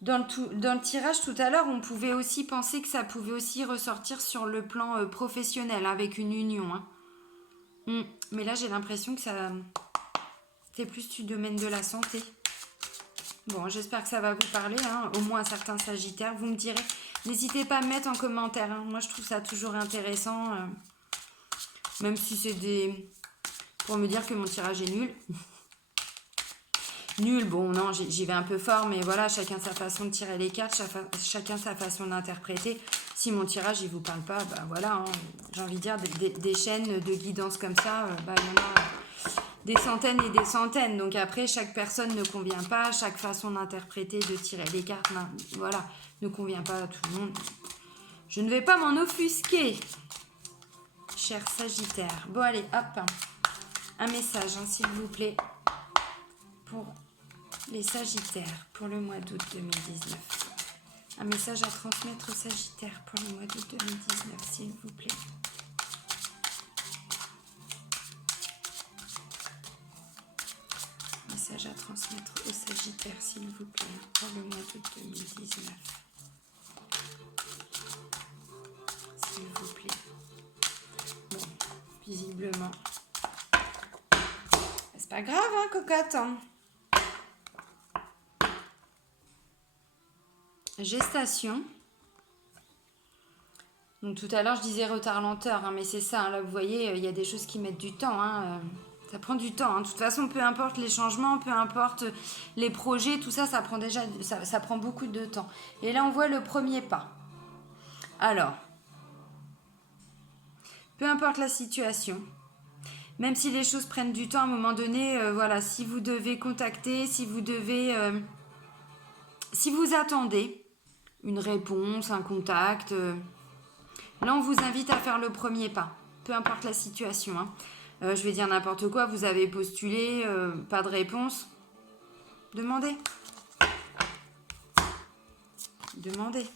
dans le tirage tout à l'heure, on pouvait aussi penser que ça pouvait aussi ressortir sur le plan professionnel, avec une union. Hein. Mais là, j'ai l'impression que ça... C'est plus du domaine de la santé. Bon, j'espère que ça va vous parler, hein, au moins certains Sagittaires. Vous me direz, n'hésitez pas à me mettre en commentaire. Hein. Moi, je trouve ça toujours intéressant. Même si c'est pour me dire que mon tirage est nul. Nul, bon, non, j'y vais un peu fort, mais voilà, chacun sa façon de tirer les cartes, chacun sa façon d'interpréter. Si mon tirage, il vous parle pas, voilà, hein, j'ai envie de dire, des chaînes de guidance comme ça, il y en a des centaines et des centaines. Donc après, chaque personne ne convient pas, chaque façon d'interpréter, de tirer les cartes, voilà, ne convient pas à tout le monde. Je ne vais pas m'en offusquer, cher Sagittaire. Bon, allez, hop. Un message, hein, s'il vous plaît, pour les Sagittaires, pour le mois d'août 2019. Un message à transmettre aux Sagittaires pour le mois d'août 2019, s'il vous plaît. Message à transmettre aux Sagittaires, s'il vous plaît, pour le mois d'août 2019. S'il vous plaît. Bon, visiblement. C'est pas grave, hein, cocotte, hein. Gestation. Donc tout à l'heure, je disais retard-lenteur, hein, mais c'est ça. Hein, là, vous voyez, il y a des choses qui mettent du temps. Hein, ça prend du temps. Hein. De toute façon, peu importe les changements, peu importe les projets, tout ça, ça prend déjà, ça prend beaucoup de temps. Et là, on voit le premier pas. Alors, peu importe la situation, même si les choses prennent du temps, à un moment donné, voilà, si vous devez contacter, si vous attendez une réponse, un contact, là, on vous invite à faire le premier pas, peu importe la situation. Hein. Je vais dire n'importe quoi, vous avez postulé, pas de réponse, demandez. Demandez.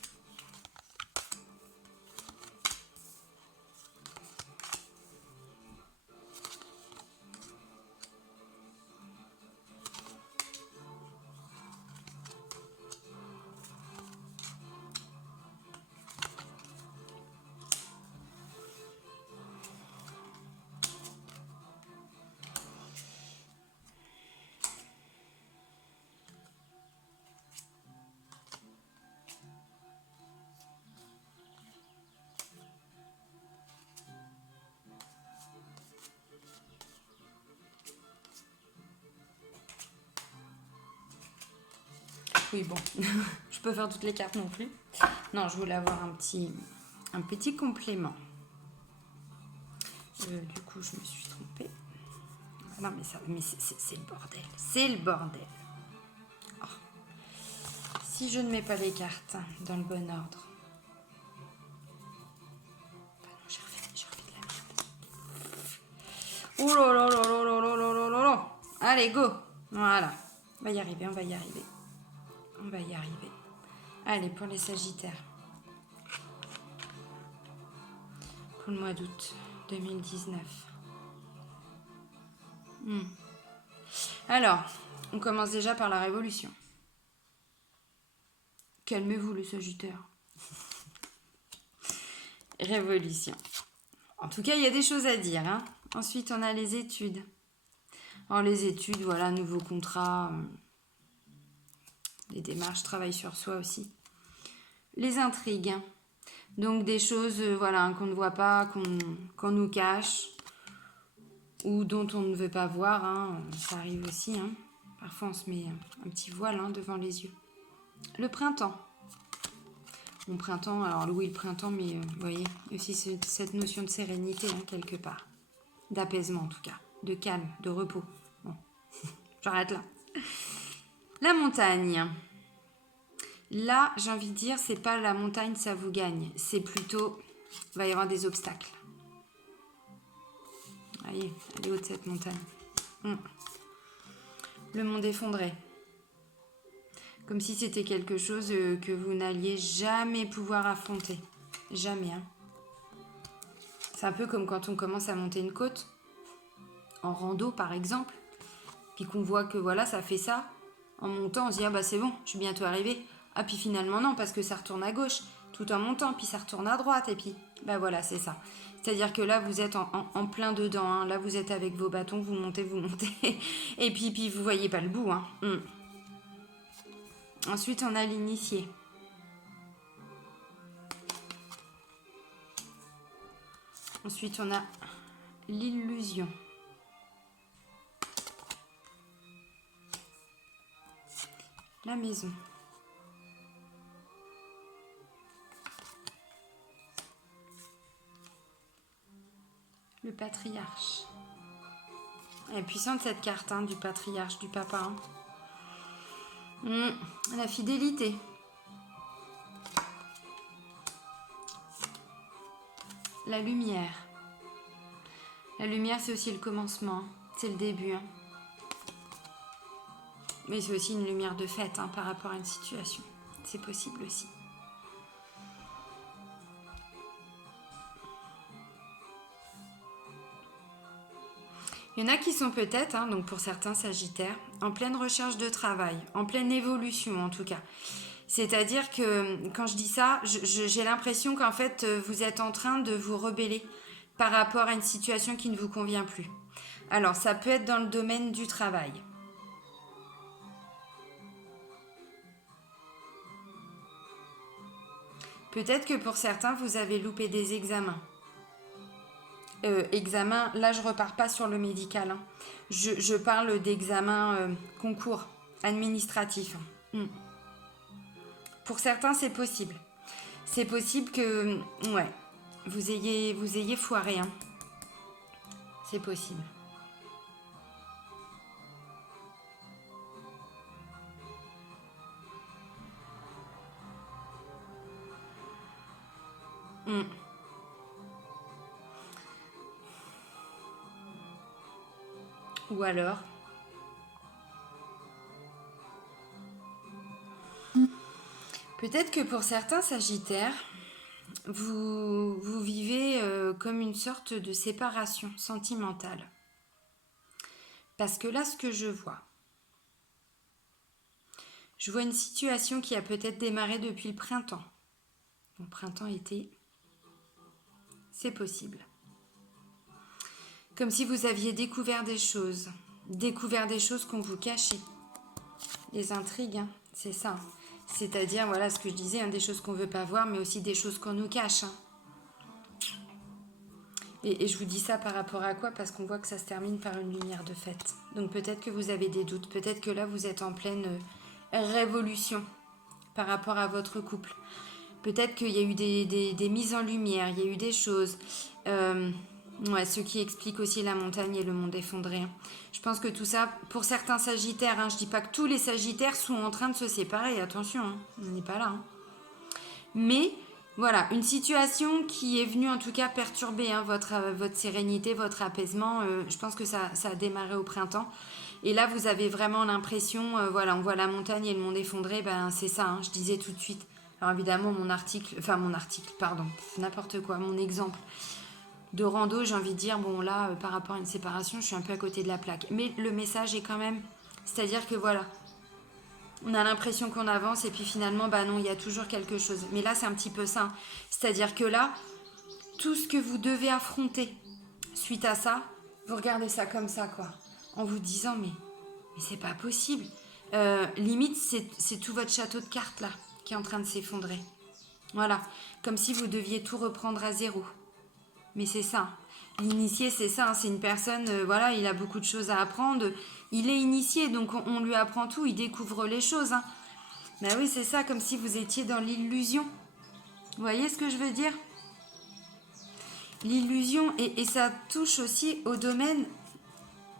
Oui, bon, je peux faire toutes les cartes non plus. Non, je voulais avoir un petit complément. Du coup, je me suis trompée. Non, mais c'est le bordel. C'est le bordel. Oh. Si je ne mets pas les cartes dans le bon ordre. Ah non, j'ai refait de la merde. Oh là là là là là là là là là. Allez, go. Voilà. On va y arriver, on va y arriver. On va y arriver. Allez, pour les Sagittaires. Pour le mois d'août 2019. Alors, on commence déjà par la révolution. Calmez-vous, le Sagittaire. Révolution. En tout cas, il y a des choses à dire. Hein. Ensuite, on a les études. Alors, les études, voilà, nouveau contrat. Les démarches, travail sur soi aussi. Les intrigues. Donc, des choses voilà, qu'on ne voit pas, qu'on nous cache. Ou dont on ne veut pas voir. Hein. Ça arrive aussi. Hein. Parfois, on se met un petit voile devant les yeux. Le printemps. Mon printemps, alors oui, le printemps, mais vous voyez, aussi cette notion de sérénité, hein, quelque part. D'apaisement, en tout cas. De calme, de repos. Bon, j'arrête là. La montagne. Là, j'ai envie de dire, c'est pas la montagne, ça vous gagne. C'est plutôt, il va y avoir des obstacles. Voyez, elle est haute cette montagne. Le monde effondré. Comme si c'était quelque chose que vous n'alliez jamais pouvoir affronter. Jamais. Hein. C'est un peu comme quand on commence à monter une côte, en rando par exemple, puis qu'on voit que voilà, ça fait ça. En montant, on se dit, ah bah c'est bon, je suis bientôt arrivée. Ah puis finalement non, parce que ça retourne à gauche, tout en montant, puis ça retourne à droite, et puis, bah voilà, c'est ça. C'est-à-dire que là, vous êtes en plein dedans, hein. Là, vous êtes avec vos bâtons, vous montez, et puis vous voyez pas le bout. Hein. Ensuite, on a l'initié. Ensuite, on a l'illusion. La maison. Le patriarche. Elle est puissante cette carte hein, du patriarche, du papa. Hein. La fidélité. La lumière. La lumière, c'est aussi le commencement. C'est le début. Hein. Mais c'est aussi une lumière de fête hein, par rapport à une situation. C'est possible aussi. Il y en a qui sont peut-être, hein, donc pour certains Sagittaires, en pleine recherche de travail, en pleine évolution en tout cas. C'est-à-dire que quand je dis ça, j'ai l'impression qu'en fait vous êtes en train de vous rebeller par rapport à une situation qui ne vous convient plus. Alors ça peut être dans le domaine du travail. Peut-être que pour certains vous avez loupé des examens. Examen, là je repars pas sur le médical. Hein. Je parle d'examen concours administratif. Mm. Pour certains c'est possible. C'est possible que ouais, vous ayez foiré. Hein. C'est possible. Mm. Ou alors peut-être que pour certains Sagittaires, vous vivez comme une sorte de séparation sentimentale. Parce que là, ce que je vois une situation qui a peut-être démarré depuis le printemps. Donc printemps-été, c'est possible. Comme si vous aviez découvert des choses qu'on vous cachait. Les intrigues, hein, c'est ça. C'est-à-dire, voilà ce que je disais, hein, des choses qu'on ne veut pas voir, mais aussi des choses qu'on nous cache. Hein. Et je vous dis ça par rapport à quoi? Parce qu'on voit que ça se termine par une lumière de fête. Donc peut-être que vous avez des doutes, peut-être que là vous êtes en pleine révolution par rapport à votre couple. Peut-être qu'il y a eu des mises en lumière, il y a eu des choses. Ouais, ce qui explique aussi la montagne et le monde effondré. Je pense que tout ça, pour certains Sagittaires, hein, je dis pas que tous les Sagittaires sont en train de se séparer, attention, hein, on n'est pas là. Hein. Mais voilà, une situation qui est venue en tout cas perturber hein, votre sérénité, votre apaisement. Je pense que ça a démarré au printemps. Et là, vous avez vraiment l'impression, voilà, on voit la montagne et le monde effondré, ben c'est ça, hein, je disais tout de suite. Alors évidemment, mon article, pardon, n'importe quoi, mon exemple de rando, j'ai envie de dire, bon là, par rapport à une séparation, je suis un peu à côté de la plaque. Mais le message est quand même, c'est-à-dire que voilà, on a l'impression qu'on avance et puis finalement, bah non, il y a toujours quelque chose. Mais là, c'est un petit peu ça. C'est-à-dire que là, tout ce que vous devez affronter suite à ça, vous regardez ça comme ça, quoi. En vous disant, mais c'est pas possible. Limite, c'est tout votre château de cartes, là, qui est en train de s'effondrer. Voilà. Comme si vous deviez tout reprendre à zéro. Mais c'est ça. L'initié, c'est ça. Hein. C'est une personne, voilà, il a beaucoup de choses à apprendre. Il est initié, donc on lui apprend tout. Il découvre les choses. Hein. Ben oui, c'est ça, comme si vous étiez dans l'illusion. Vous voyez ce que je veux dire? L'illusion, et ça touche aussi au domaine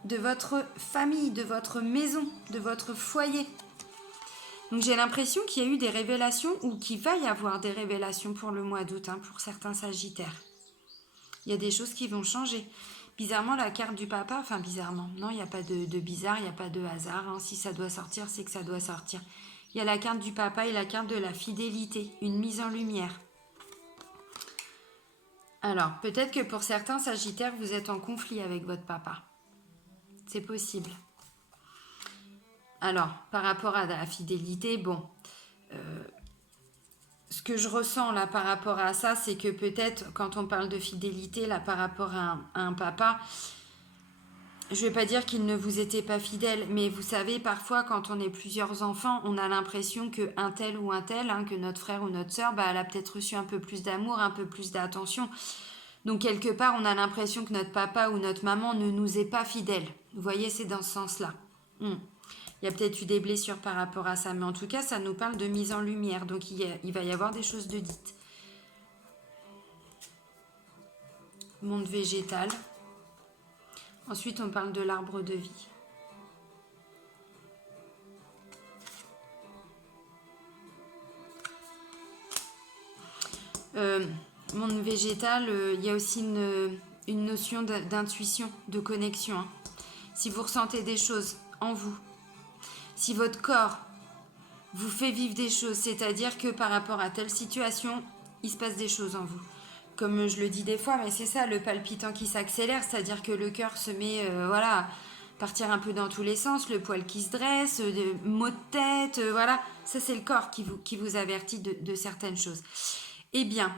de votre famille, de votre maison, de votre foyer. Donc j'ai l'impression qu'il y a eu des révélations ou qu'il va y avoir des révélations pour le mois d'août, hein, pour certains Sagittaires. Il y a des choses qui vont changer. Bizarrement, la carte du papa, enfin bizarrement, non, il n'y a pas de bizarre, il n'y a pas de hasard. Hein. Si ça doit sortir, c'est que ça doit sortir. Il y a la carte du papa et la carte de la fidélité, une mise en lumière. Alors, peut-être que pour certains Sagittaires, vous êtes en conflit avec votre papa. C'est possible. Alors, par rapport à la fidélité, bon, ce que je ressens là par rapport à ça, c'est que peut-être quand on parle de fidélité là par rapport à un papa, je ne vais pas dire qu'il ne vous était pas fidèle, mais vous savez, parfois quand on est plusieurs enfants, on a l'impression qu'un tel ou un tel, hein, que notre frère ou notre sœur, bah, elle a peut-être reçu un peu plus d'amour, un peu plus d'attention. Donc quelque part, on a l'impression que notre papa ou notre maman ne nous est pas fidèle. Vous voyez, c'est dans ce sens-là. Il y a peut-être eu des blessures par rapport à ça, mais en tout cas, ça nous parle de mise en lumière. Donc il va y avoir des choses de dites. Monde végétal. Ensuite, on parle de l'arbre de vie. Monde végétal, il y a aussi une notion d'intuition, de connexion. Hein. si vous ressentez des choses en vous, si votre corps vous fait vivre des choses, c'est-à-dire que par rapport à telle situation, il se passe des choses en vous. Comme je le dis des fois, mais c'est ça, le palpitant qui s'accélère, c'est-à-dire que le cœur se met, voilà, partir un peu dans tous les sens, le poil qui se dresse, maux de tête, voilà. Ça, c'est le corps qui vous avertit de certaines choses. Eh bien,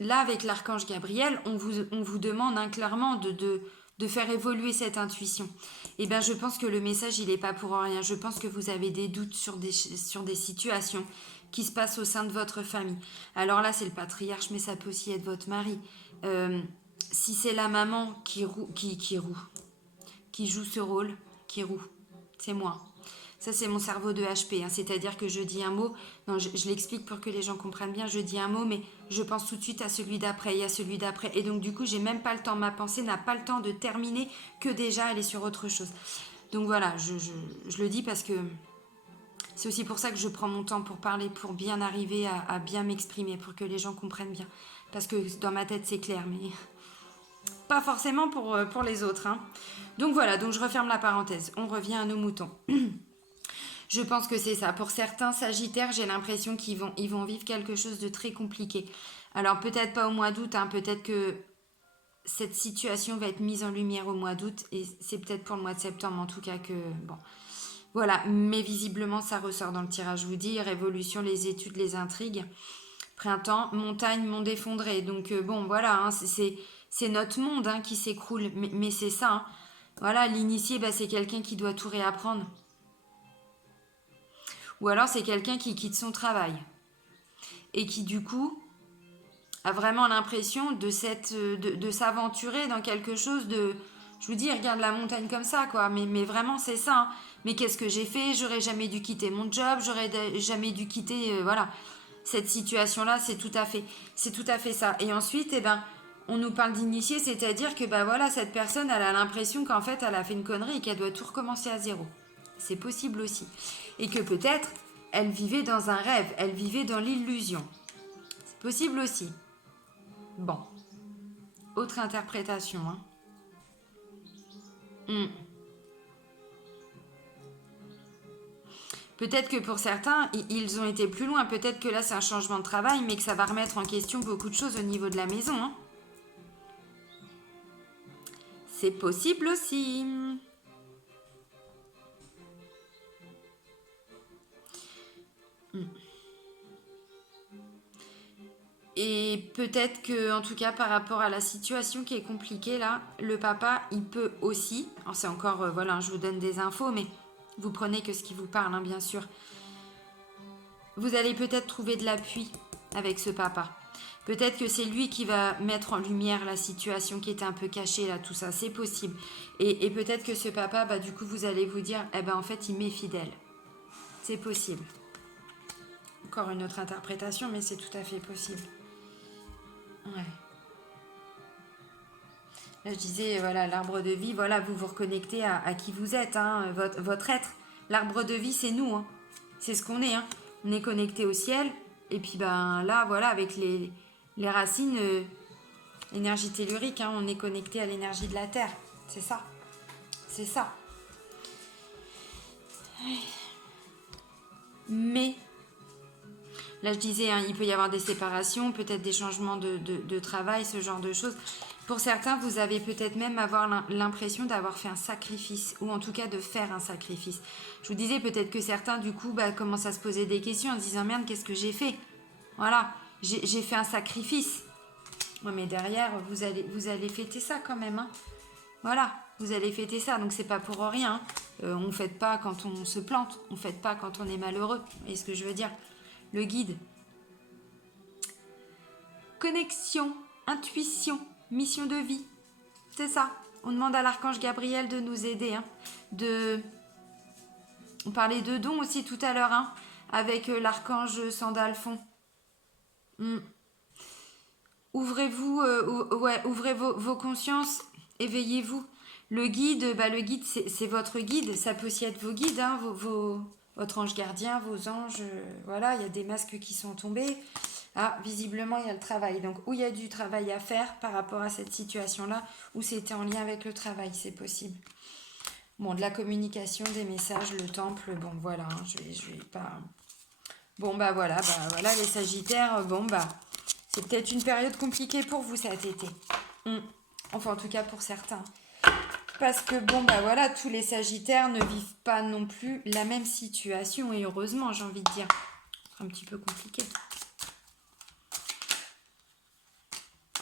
là, avec l'archange Gabriel, on vous demande clairement de faire évoluer cette intuition. Eh bien, je pense que le message, il n'est pas pour rien. Je pense que vous avez des doutes sur des situations qui se passent au sein de votre famille. Alors là, c'est le patriarche, mais ça peut aussi être votre mari. Si c'est la maman qui joue ce rôle, qui roue, c'est moi. Ça, c'est mon cerveau de HP, hein. C'est-à-dire que je dis un mot, non, je l'explique pour que les gens comprennent bien, je dis un mot, mais je pense tout de suite à celui d'après, et à celui d'après. Et donc, du coup, j'ai même pas le temps, ma pensée n'a pas le temps de terminer que déjà elle est sur autre chose. Donc voilà, je le dis parce que c'est aussi pour ça que je prends mon temps pour parler, pour bien arriver à bien m'exprimer, pour que les gens comprennent bien. Parce que dans ma tête, c'est clair, mais pas forcément pour les autres, hein. Donc voilà, donc je referme la parenthèse. On revient à nos moutons. Je pense que c'est ça. Pour certains Sagittaires, j'ai l'impression qu'ils vont vivre quelque chose de très compliqué. Alors peut-être pas au mois d'août, hein, peut-être que cette situation va être mise en lumière au mois d'août et c'est peut-être pour le mois de septembre en tout cas que... Bon, voilà, mais visiblement ça ressort dans le tirage. Je vous dis, révolution, les études, les intrigues. Printemps, montagne, monde effondré. Donc bon, voilà, hein, c'est notre monde, hein, qui s'écroule. Mais c'est ça, hein. Voilà, l'initié, bah, c'est quelqu'un qui doit tout réapprendre. Ou alors c'est quelqu'un qui quitte son travail et qui du coup a vraiment l'impression de s'aventurer dans quelque chose de... Je vous dis, regarde la montagne comme ça, quoi. Mais vraiment, c'est ça, hein. Mais qu'est-ce que j'ai fait? J'aurais jamais dû quitter mon job, j'aurais jamais dû quitter... voilà. Cette situation-là, c'est tout à fait ça. Et ensuite, eh ben, on nous parle d'initié, c'est-à-dire que bah, voilà, cette personne, elle a l'impression qu'en fait, elle a fait une connerie et qu'elle doit tout recommencer à zéro. C'est possible aussi. Et que peut-être, elle vivait dans un rêve, elle vivait dans l'illusion. C'est possible aussi. Bon. Autre interprétation. Hein. Peut-être que pour certains, ils ont été plus loin. Peut-être que là, c'est un changement de travail, mais que ça va remettre en question beaucoup de choses au niveau de la maison. Hein. C'est possible aussi. Et peut-être que, en tout cas, par rapport à la situation qui est compliquée là, le papa, il peut aussi. Alors c'est encore, voilà, je vous donne des infos, mais vous prenez que ce qui vous parle, hein, bien sûr. Vous allez peut-être trouver de l'appui avec ce papa. Peut-être que c'est lui qui va mettre en lumière la situation qui était un peu cachée là, tout ça, c'est possible. Et peut-être que ce papa, bah du coup, vous allez vous dire, eh ben en fait, il m'est fidèle. C'est possible. Encore une autre interprétation, mais c'est tout à fait possible. Ouais. Là, je disais, voilà, l'arbre de vie, voilà, vous vous reconnectez à qui vous êtes, hein, votre être. L'arbre de vie, c'est nous, hein. C'est ce qu'on est, hein. On est connecté au ciel, et puis ben là, voilà, avec les racines, l'énergie tellurique, hein, on est connecté à l'énergie de la Terre. C'est ça. C'est ça. Mais, là je disais, hein, il peut y avoir des séparations, peut-être des changements de travail, ce genre de choses. Pour certains, vous avez peut-être même avoir l'impression d'avoir fait un sacrifice, ou en tout cas de faire un sacrifice. Je vous disais peut-être que certains, du coup, bah, commencent à se poser des questions en se disant, merde, qu'est-ce que j'ai fait? Voilà, j'ai fait un sacrifice. Ouais, mais derrière, vous allez fêter ça quand même, hein. Voilà, vous allez fêter ça, donc c'est pas pour rien. On ne fête pas quand on se plante, on ne fête pas quand on est malheureux. Vous voyez ce que je veux dire? Le guide. Connexion, intuition, mission de vie. C'est ça. On demande à l'archange Gabriel de nous aider. Hein. On parlait de dons aussi tout à l'heure, hein, avec l'archange Sandalphon. Ouvrez-vous, ouvrez vos consciences, éveillez-vous. Le guide, c'est votre guide. Ça peut aussi être vos guides, hein, votre ange gardien, vos anges. Voilà, il y a des masques qui sont tombés. Ah, visiblement, il y a le travail. Donc, où il y a du travail à faire par rapport à cette situation-là, ou c'était en lien avec le travail, c'est possible. Bon, de la communication, des messages, le temple, bon, voilà, hein, je vais pas... Bon, bah voilà, les Sagittaires, bon, bah, c'est peut-être une période compliquée pour vous cet été. Enfin, en tout cas, pour certains. Parce que, bon, bah voilà, tous les Sagittaires ne vivent pas non plus la même situation, et heureusement, j'ai envie de dire. C'est un petit peu compliqué.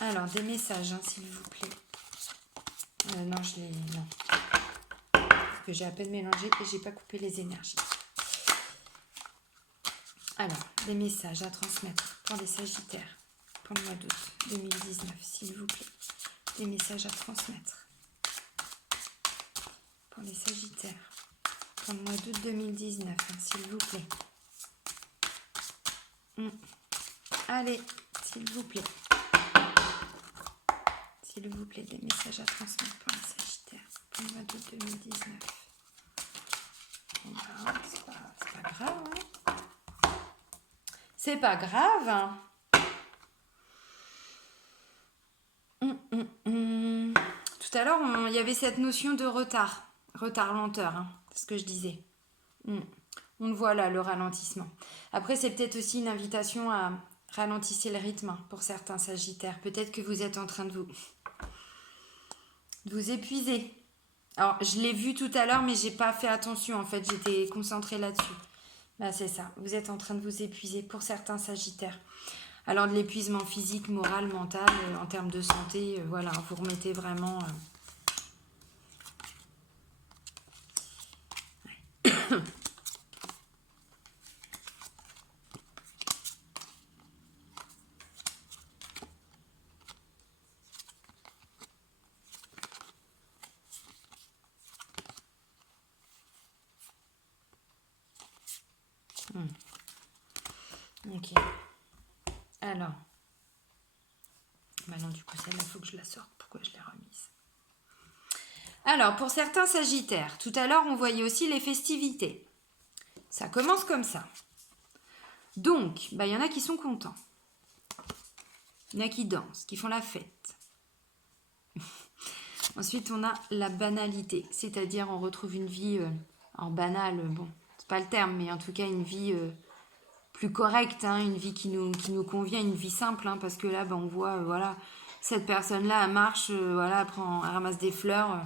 Alors, des messages, hein, s'il vous plaît. Non, non. Parce que j'ai à peine mélangé et j'ai pas coupé les énergies. Alors, des messages à transmettre pour les Sagittaires pour le mois d'août 2019, s'il vous plaît. Des messages à transmettre pour les Sagittaires pour le mois d'août 2019, hein, s'il vous plaît. Allez, s'il vous plaît. S'il vous plaît, des messages à transmettre pour les Sagittaires pour le mois d'août 2019. Bon, bah, c'est pas grave, hein. C'est pas grave, hein. Tout à l'heure, il y avait cette notion de retard. Retard-lenteur, hein, c'est ce que je disais. On le voit là, le ralentissement. Après, c'est peut-être aussi une invitation à ralentir le rythme pour certains Sagittaires. Peut-être que vous êtes en train de vous épuiser. Alors, je l'ai vu tout à l'heure, mais j'ai pas fait attention. En fait, j'étais concentrée là-dessus. Bah, c'est ça. Vous êtes en train de vous épuiser pour certains Sagittaires. Alors, de l'épuisement physique, moral, mental, en termes de santé, voilà, vous remettez vraiment... Ok. Alors. Bah non, du coup, celle-là, il faut que je la sorte. Pourquoi je l'ai remise? Alors, pour certains Sagittaires, tout à l'heure, on voyait aussi les festivités. Ça commence comme ça. Donc, bah, y en a qui sont contents. Il y en a qui dansent, qui font la fête. Ensuite, on a la banalité, c'est-à-dire on retrouve une vie en banale, bon, c'est pas le terme, mais en tout cas une vie plus correcte, hein, une vie qui nous convient, une vie simple, hein, parce que là, bah, on voit, voilà, cette personne-là, elle marche, voilà, elle ramasse des fleurs,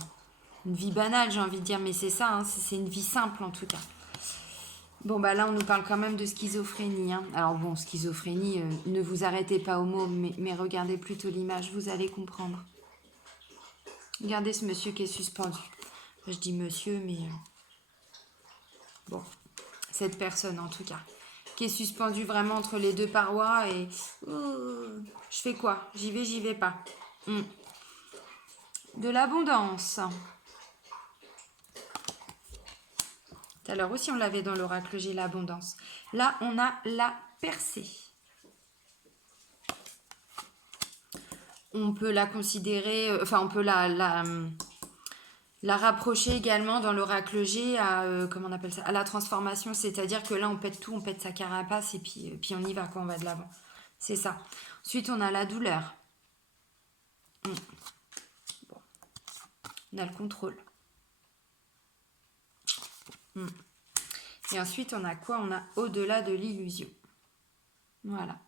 une vie banale, j'ai envie de dire, mais c'est ça, hein, c'est une vie simple en tout cas. Bon, bah là, on nous parle quand même de schizophrénie. Hein. Alors bon, schizophrénie, ne vous arrêtez pas au mot, mais regardez plutôt l'image, vous allez comprendre. Regardez ce monsieur qui est suspendu. Je dis monsieur, mais... bon, cette personne en tout cas, qui est suspendue vraiment entre les deux parois et... je fais quoi? J'y vais pas. De l'abondance. Tout à l'heure aussi, on l'avait dans l'oracle G, l'abondance. Là, on a la percée. On peut la considérer... enfin, on peut la rapprocher également dans l'oracle G à, comment on appelle ça, à la transformation, c'est-à-dire que là on pète tout, on pète sa carapace et puis on y va quand on va de l'avant. C'est ça. Ensuite on a la douleur. Bon. On a le contrôle. Et ensuite on a quoi? On a au-delà de l'illusion. Voilà.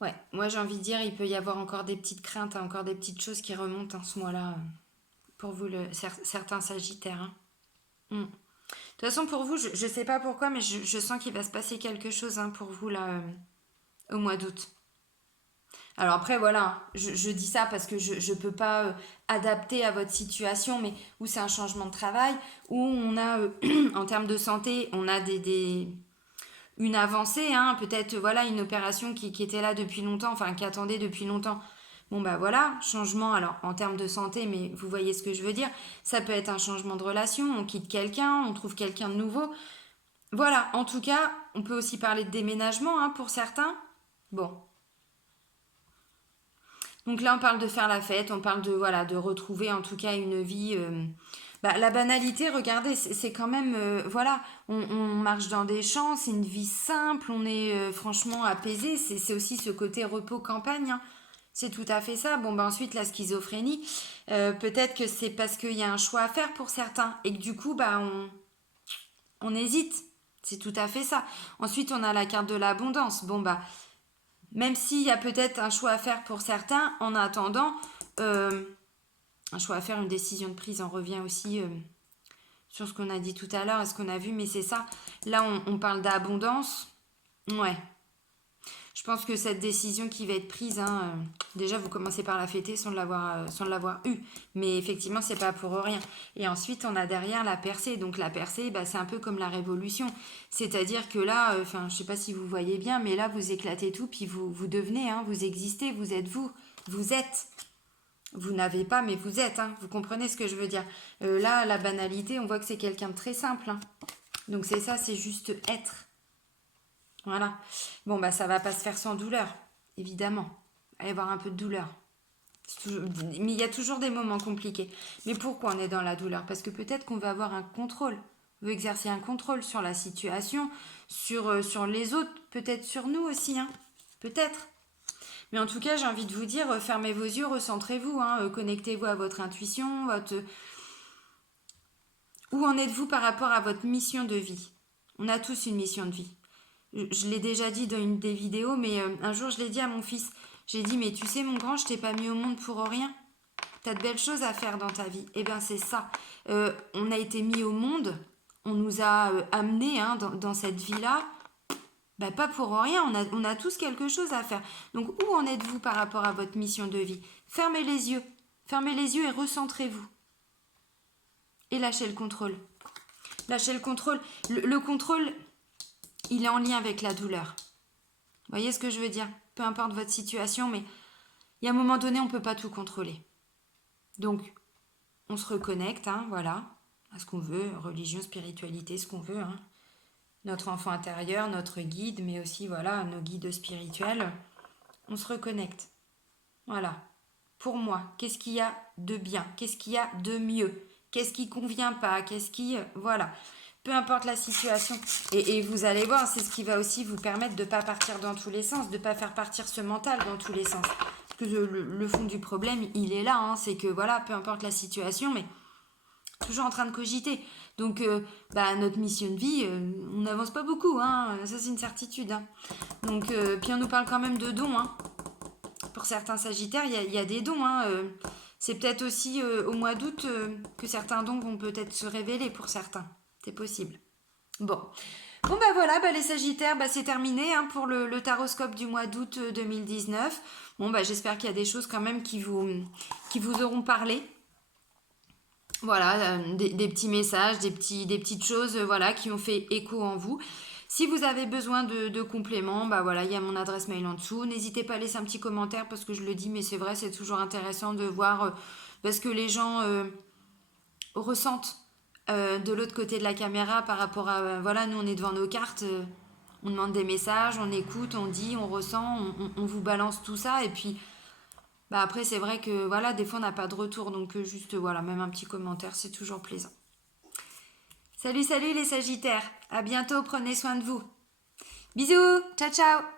Ouais, moi j'ai envie de dire, il peut y avoir encore des petites craintes, hein, encore des petites choses qui remontent en ce mois-là, pour vous, certains Sagittaires. Hein. De toute façon, pour vous, je ne sais pas pourquoi, mais je sens qu'il va se passer quelque chose, hein, pour vous là, au mois d'août. Alors après, voilà, je dis ça parce que je ne peux pas adapter à votre situation, mais où c'est un changement de travail, où on a, en termes de santé, on a une avancée, hein, peut-être voilà, une opération qui était là depuis longtemps, enfin qui attendait depuis longtemps. Bon bah voilà, changement alors en termes de santé, mais vous voyez ce que je veux dire. Ça peut être un changement de relation, on quitte quelqu'un, on trouve quelqu'un de nouveau. Voilà, en tout cas, on peut aussi parler de déménagement, hein, pour certains. Bon. Donc là, on parle de faire la fête, on parle de, voilà, de retrouver en tout cas une vie... la banalité, regardez, c'est quand même... voilà, on marche dans des champs, c'est une vie simple, on est franchement apaisé. C'est aussi ce côté repos campagne, hein. C'est tout à fait ça. Bon, ben ensuite, la schizophrénie, peut-être que c'est parce qu'il y a un choix à faire pour certains et que du coup, bah, on hésite. C'est tout à fait ça. Ensuite, on a la carte de l'abondance. Bon, bah, même s'il y a peut-être un choix à faire pour certains, en attendant, un choix à faire, une décision de prise, on revient aussi sur ce qu'on a dit tout à l'heure et ce qu'on a vu, mais c'est ça. Là, on parle d'abondance. Ouais. Je pense que cette décision qui va être prise, hein, déjà vous commencez par la fêter sans l'avoir eu, mais effectivement c'est pas pour rien. Et ensuite on a derrière la percée, donc la percée bah, c'est un peu comme la révolution, c'est-à-dire que là, je sais pas si vous voyez bien, mais là vous éclatez tout, puis vous devenez, hein, vous existez, vous êtes vous êtes. Vous n'avez pas, mais vous êtes, hein, vous comprenez ce que je veux dire. Là, la banalité, on voit que c'est quelqu'un de très simple, hein. Donc c'est ça, c'est juste être. Voilà. Bon, bah ça va pas se faire sans douleur, évidemment. Il va y avoir un peu de douleur. Mais il y a toujours des moments compliqués. Mais pourquoi on est dans la douleur? Parce que peut-être qu'on veut avoir un contrôle. On veut exercer un contrôle sur la situation, sur les autres, peut-être sur nous aussi, hein. Peut-être. Mais en tout cas, j'ai envie de vous dire, fermez vos yeux, recentrez-vous, hein, connectez-vous à votre intuition, où en êtes-vous par rapport à votre mission de vie? On a tous une mission de vie. Je l'ai déjà dit dans une des vidéos, mais un jour je l'ai dit à mon fils. J'ai dit, mais tu sais mon grand, je t'ai pas mis au monde pour rien. T'as de belles choses à faire dans ta vie. Eh bien c'est ça. On a été mis au monde, on nous a amenés hein, dans cette vie-là. Bah, pas pour rien, on a tous quelque chose à faire. Donc où en êtes-vous par rapport à votre mission de vie? Fermez les yeux. Fermez les yeux et recentrez-vous. Et lâchez le contrôle. Lâchez le contrôle. Le contrôle, il est en lien avec la douleur. Vous voyez ce que je veux dire? Peu importe votre situation, mais il y a un moment donné, on ne peut pas tout contrôler. Donc, on se reconnecte, hein, voilà, à ce qu'on veut, religion, spiritualité, ce qu'on veut. Hein. Notre enfant intérieur, notre guide, mais aussi, voilà, nos guides spirituels. On se reconnecte. Voilà. Pour moi, qu'est-ce qu'il y a de bien? Qu'est-ce qu'il y a de mieux? Qu'est-ce qui convient pas? Qu'est-ce qui... Voilà. Peu importe la situation. Et vous allez voir, c'est ce qui va aussi vous permettre de ne pas partir dans tous les sens, de ne pas faire partir ce mental dans tous les sens. Parce que le fond du problème, il est là. Hein, c'est que, voilà, peu importe la situation, mais toujours en train de cogiter. Donc, notre mission de vie, on n'avance pas beaucoup. Hein, ça, c'est une certitude. Hein. Donc, puis on nous parle quand même de dons. Hein. Pour certains sagittaires, il y a des dons. Hein, c'est peut-être aussi au mois d'août que certains dons vont peut-être se révéler pour certains. C'est possible. Bon, bah voilà, les Sagittaires, c'est terminé hein, pour le taroscope du mois d'août 2019. Bon, j'espère qu'il y a des choses quand même qui vous auront parlé. Voilà, des petits messages, des petites choses voilà, qui ont fait écho en vous. Si vous avez besoin de compléments, voilà, il y a mon adresse mail en dessous. N'hésitez pas à laisser un petit commentaire parce que je le dis, mais c'est vrai, c'est toujours intéressant de voir ce que les gens ressentent de l'autre côté de la caméra par rapport à... voilà, nous on est devant nos cartes, on demande des messages, on écoute, on dit, on ressent, on vous balance tout ça et puis... après c'est vrai que voilà, des fois on n'a pas de retour donc juste voilà, même un petit commentaire, c'est toujours plaisant. Salut les Sagittaires, à bientôt, prenez soin de vous. Bisous, ciao ciao.